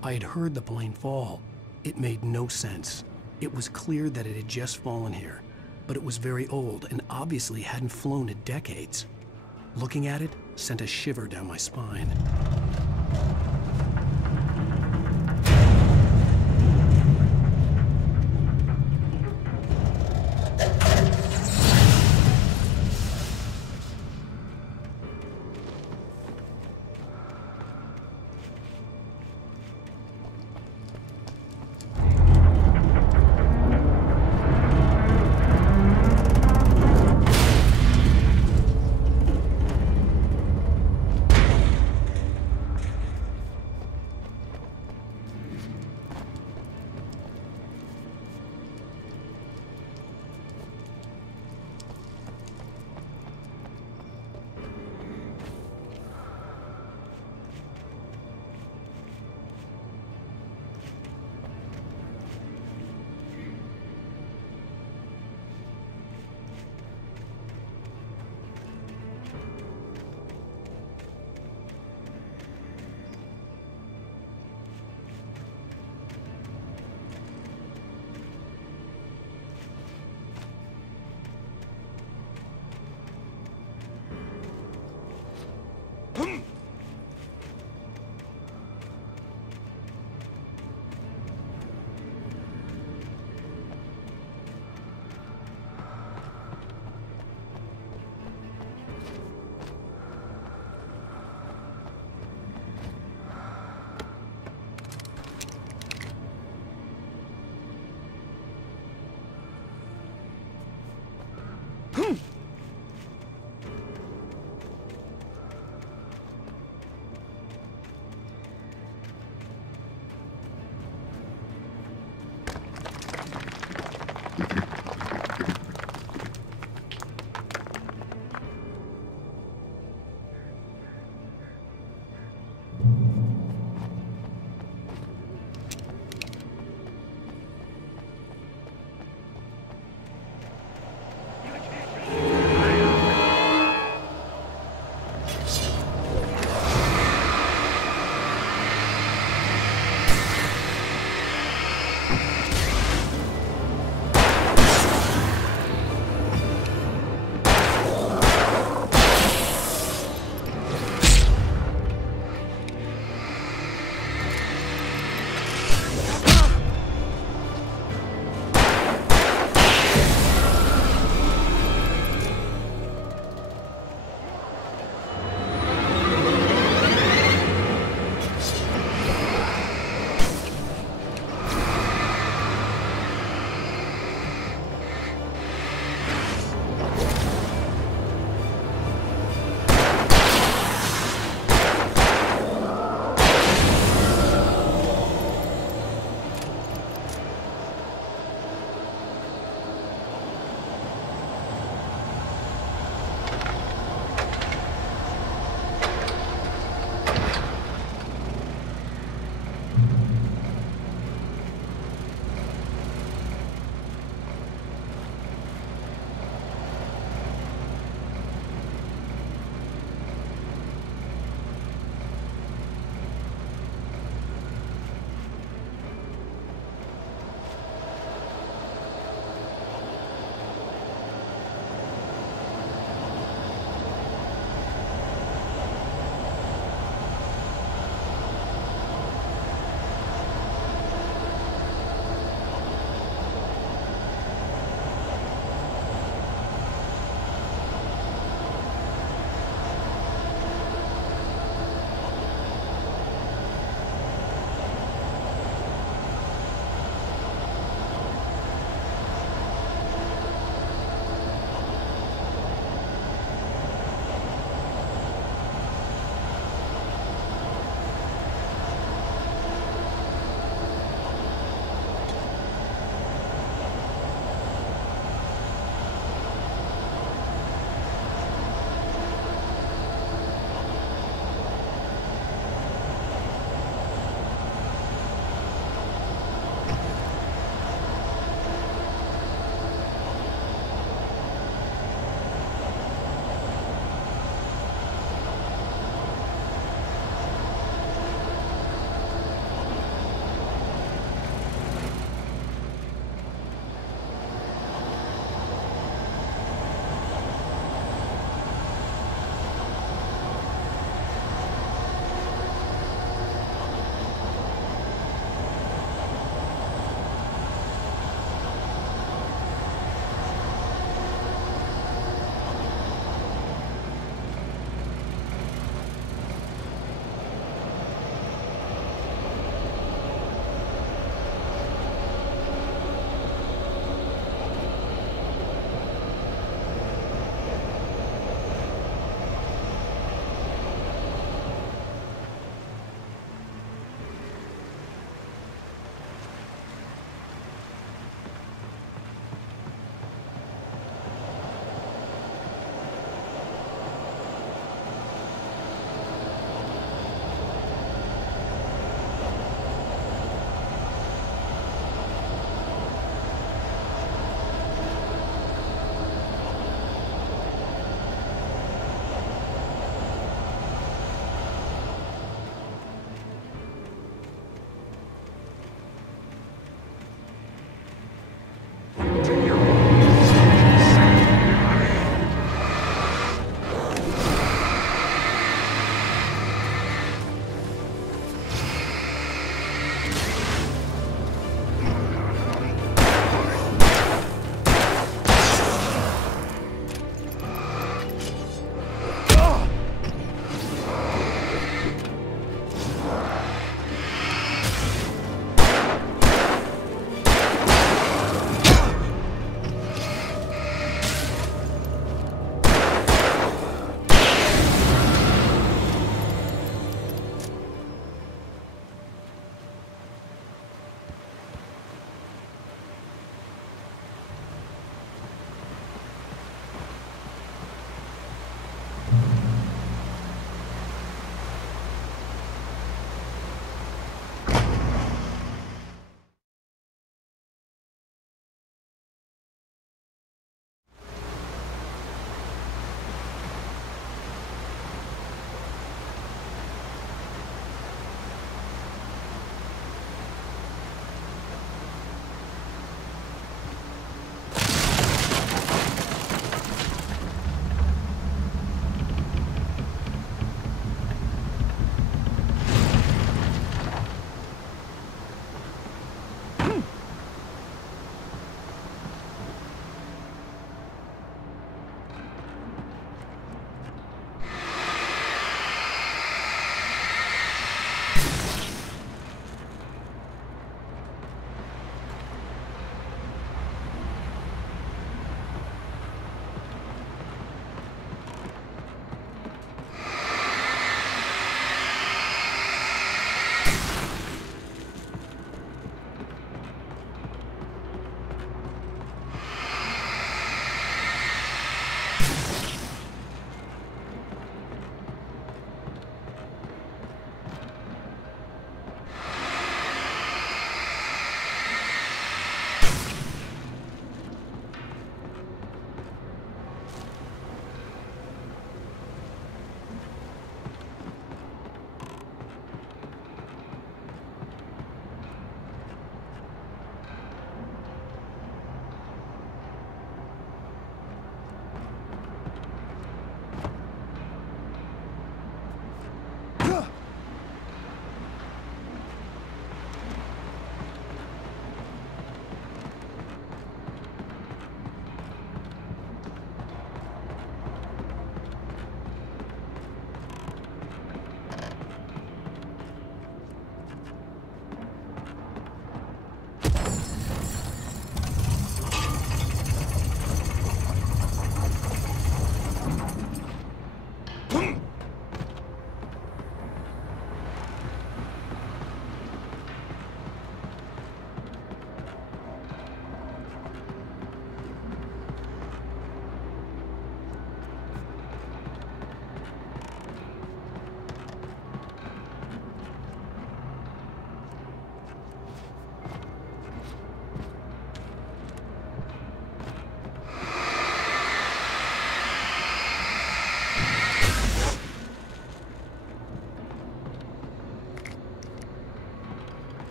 I had heard the plane fall. It made no sense. It was clear that it had just fallen here, but it was very old and obviously hadn't flown in decades. Looking at it sent a shiver down my spine.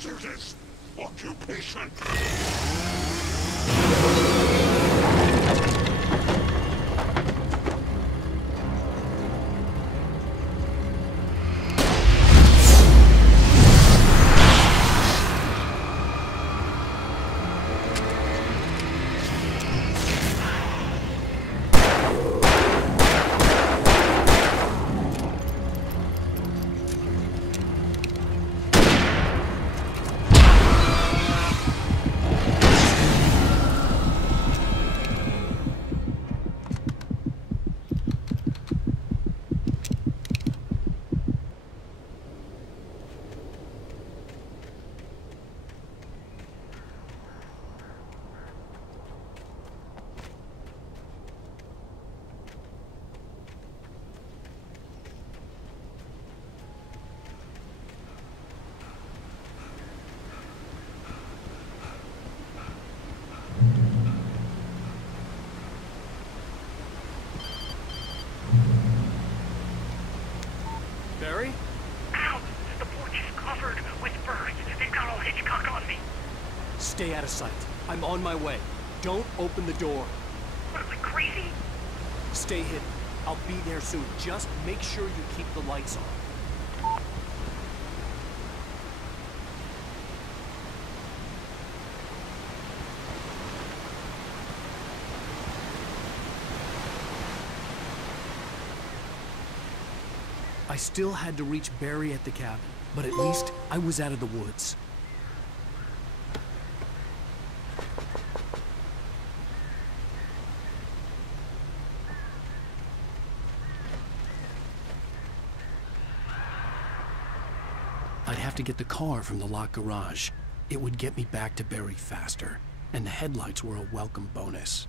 hazardous occupation. Barry? Ow! The porch is covered with birds. They've got all Hitchcock on me. Stay out of sight. I'm on my way. Don't open the door. What, am I crazy? Stay hidden. I'll be there soon. Just make sure you keep the lights on. I still had to reach Barry at the cabin, but at least I was out of the woods. I'd have to get the car from the locked garage. It would get me back to Barry faster, and the headlights were a welcome bonus.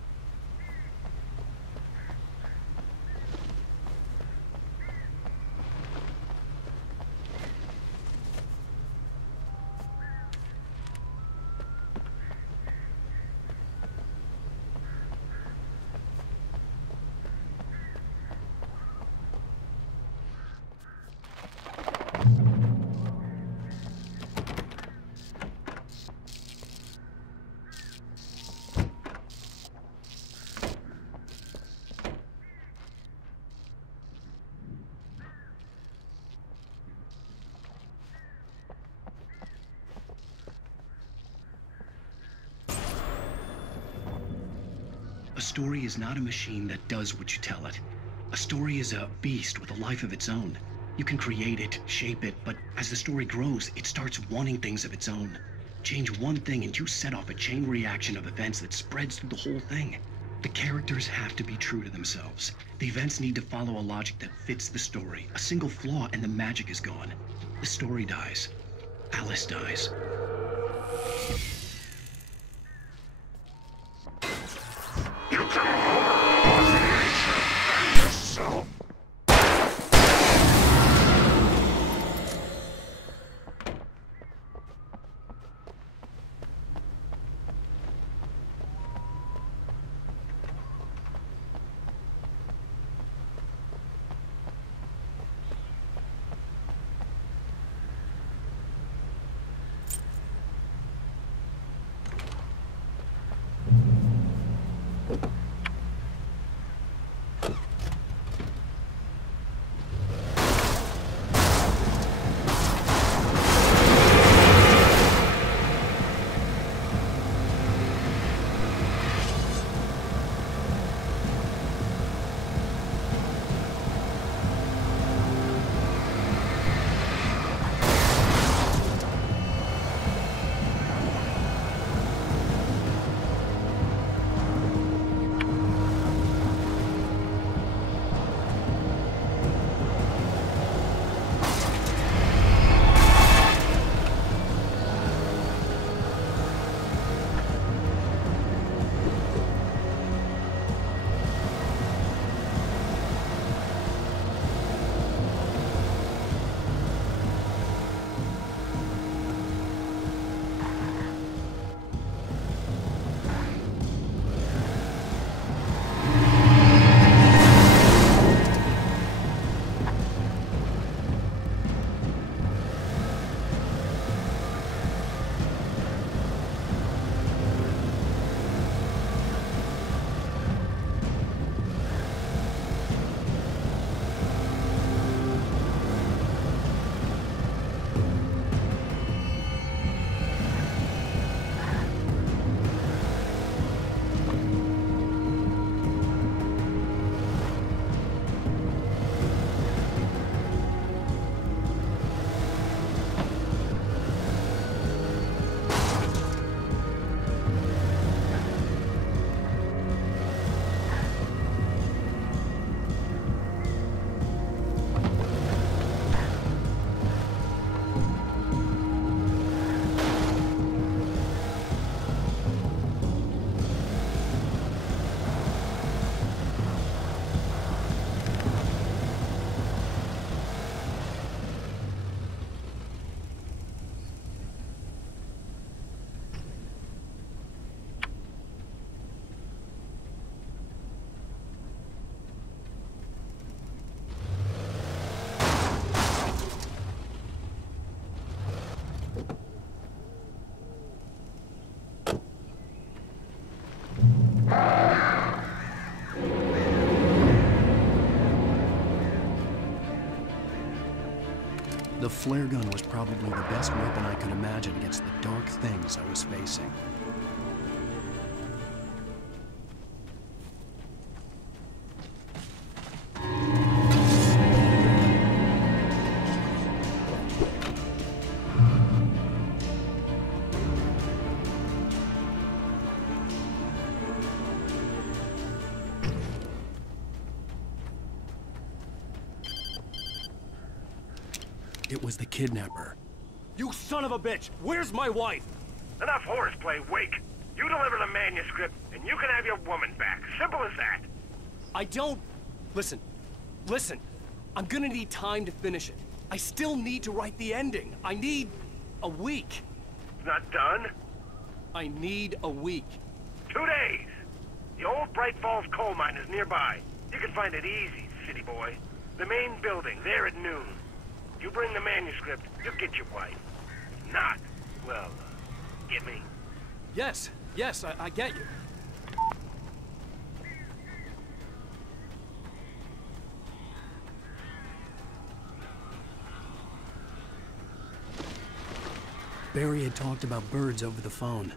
A story is not a machine that does what you tell it. A story is a beast with a life of its own. You can create it, shape it, but as the story grows, it starts wanting things of its own. Change one thing and you set off a chain reaction of events that spreads through the whole thing. The characters have to be true to themselves. The events need to follow a logic that fits the story. A single flaw and the magic is gone. The story dies. Alice dies. You can hold yourself. flare gun was probably the best weapon I could imagine against the dark things I was facing. It was the kidnapper. You son of a bitch! Where's my wife? Enough horseplay, Wake. You deliver the manuscript, and you can have your woman back. Simple as that. I don't... Listen. I'm gonna need time to finish it. I still need to write the ending. I need a week. Not done? I need a week. 2 days. The old Bright Falls coal mine is nearby. You can find it easy, city boy. The main building, there at noon. You bring the manuscript, you'll get your wife. If not, well, get me? Yes, I get you. Barry had talked about birds over the phone.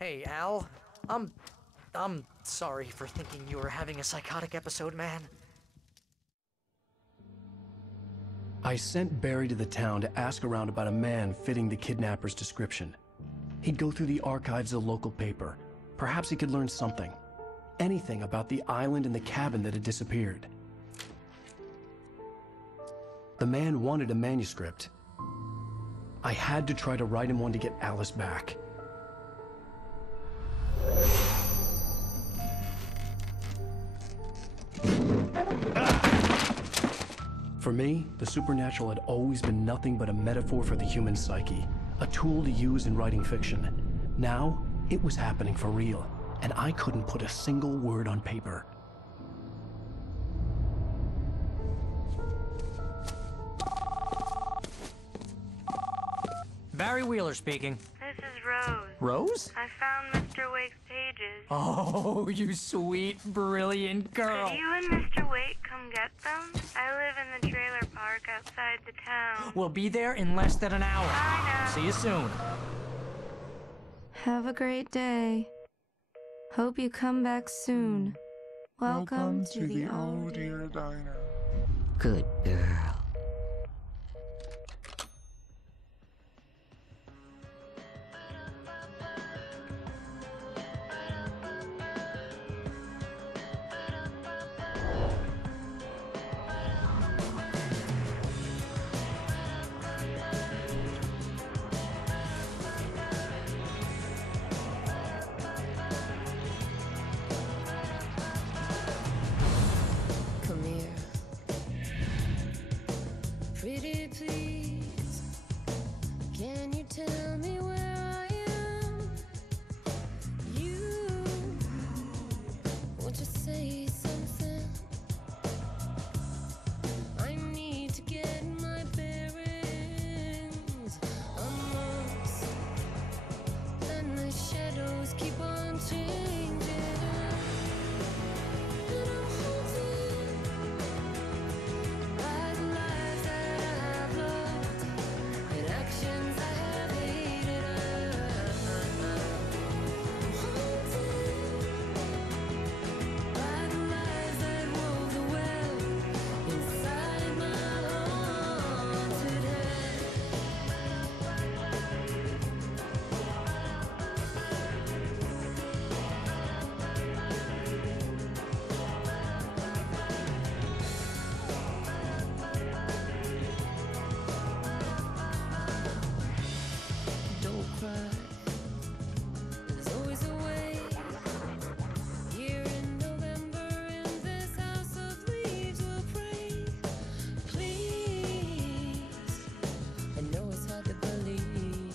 Hey, Al. I'm sorry for thinking you were having a psychotic episode, man. I sent Barry to the town to ask around about a man fitting the kidnapper's description. He'd go through the archives of the local paper. Perhaps he could learn something. Anything about the island and the cabin that had disappeared. The man wanted a manuscript. I had to try to write him one to get Alice back. For me, the supernatural had always been nothing but a metaphor for the human psyche, a tool to use in writing fiction. Now, it was happening for real, and I couldn't put a single word on paper. Barry Wheeler speaking. This is Rose. Rose? I found Mr. Wake's pages. Oh, you sweet, brilliant girl. Could you and Mr. Wake come get them? I live in the trailer park outside the town. We'll be there in less than an hour. Bye now. See you soon. Have a great day. Hope you come back soon. Welcome to the Oh Dear Diner. Good girl. Come here. Pretty please, can you tell me where I am? You, won't you say something? I need to get my bearings. I'm lost, and the shadows keep on changing. And I'm haunted by the lies that I've loved and actions I have hated. I'm haunted by the lies that wove the web inside my haunted head. Don't cry. There's always a way. Here in November, in this house of leaves, we'll pray. Please, I know it's hard to believe.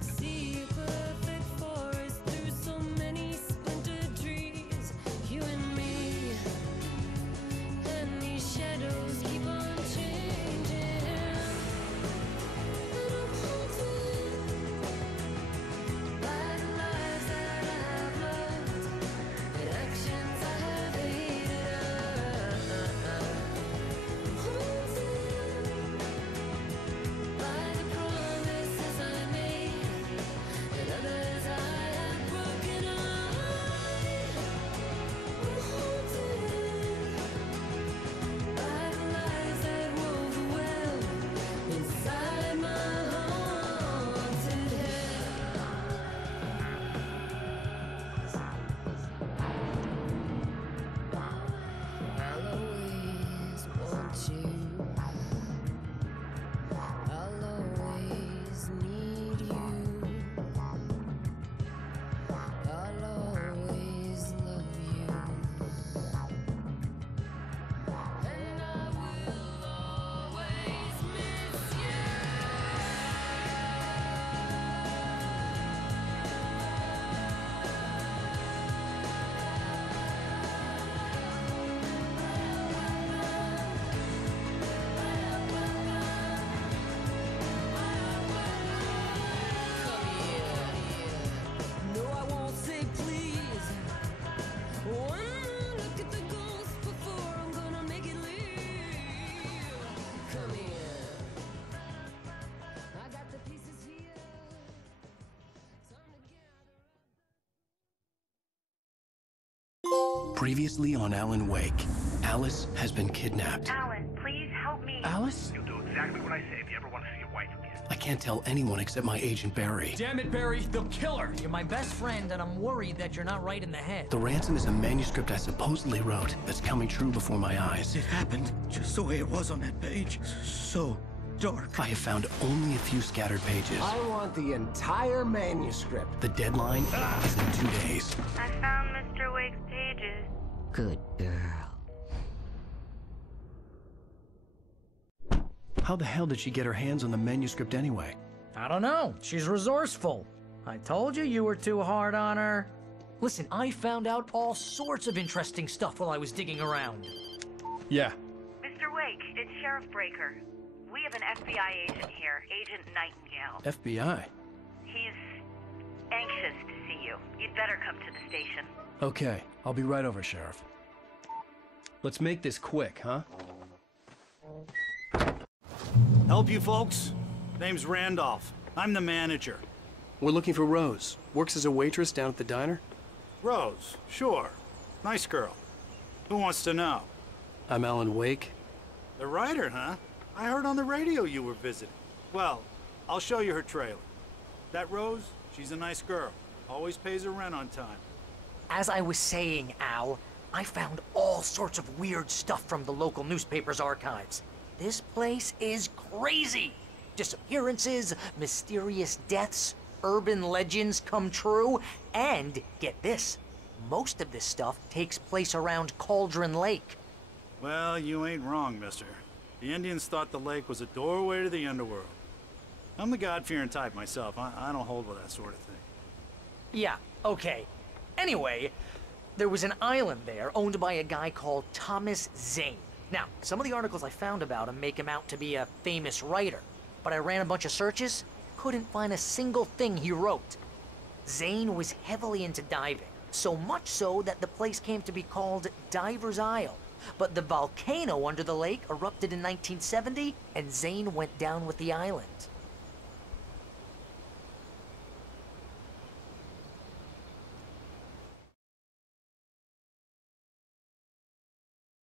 See a perfect forest through so many splintered trees. You and me, and these shadows keep on changing. And I'm haunted by the lies that I've loved and actions I have hated. I'm haunted by the promises I made and others I have broken. I'm haunted by the lies that wove the web inside my haunted head. I'll always want you. I'll always need you. I'll always love you. And I will always miss you. Come here. No, I won't say please. One more look at the ghost before I'm gonna make it leave. Come here. I got the pieces here. Previously on Alan Wake, Alice has been kidnapped. Alan, please help me. Alice? You'll do exactly what I say if you ever want to see your wife again. I can't tell anyone except my agent Barry. Damn it, Barry, they'll kill her. You're my best friend, and I'm worried that you're not right in the head. The ransom is a manuscript I supposedly wrote that's coming true before my eyes. It happened just the way it was on that page. So dark. I have found only a few scattered pages. I want the entire manuscript. The deadline is in 2 days. I found Mr. Wake's pages. Good girl. How the hell did she get her hands on the manuscript anyway? I don't know. She's resourceful. I told you were too hard on her. Listen, I found out all sorts of interesting stuff while I was digging around. Yeah. Mr. Wake, it's Sheriff Breaker. We have an FBI agent here, Agent Nightingale. FBI? anxious to see you. You'd better come to the station. Okay, I'll be right over, Sheriff. Let's make this quick, huh? Help you folks? Name's Randolph. I'm the manager. We're looking for Rose. Works as a waitress down at the diner. Rose, sure. Nice girl. Who wants to know? I'm Alan Wake. The writer, huh? I heard on the radio you were visiting. Well, I'll show you her trailer. That Rose, she's a nice girl. Always pays her rent on time. As I was saying, Al, I found all sorts of weird stuff from the local newspaper's archives. This place is crazy. Disappearances, mysterious deaths, urban legends come true, and get this, most of this stuff takes place around Cauldron Lake. Well, you ain't wrong, mister. The Indians thought the lake was a doorway to the underworld. I'm the God-fearing type myself. I don't hold with that sort of thing. Yeah, okay. Anyway, there was an island there owned by a guy called Thomas Zane. Now, some of the articles I found about him make him out to be a famous writer, but I ran a bunch of searches, couldn't find a single thing he wrote. Zane was heavily into diving, so much so that the place came to be called Diver's Isle. But the volcano under the lake erupted in 1970, and Zane went down with the island.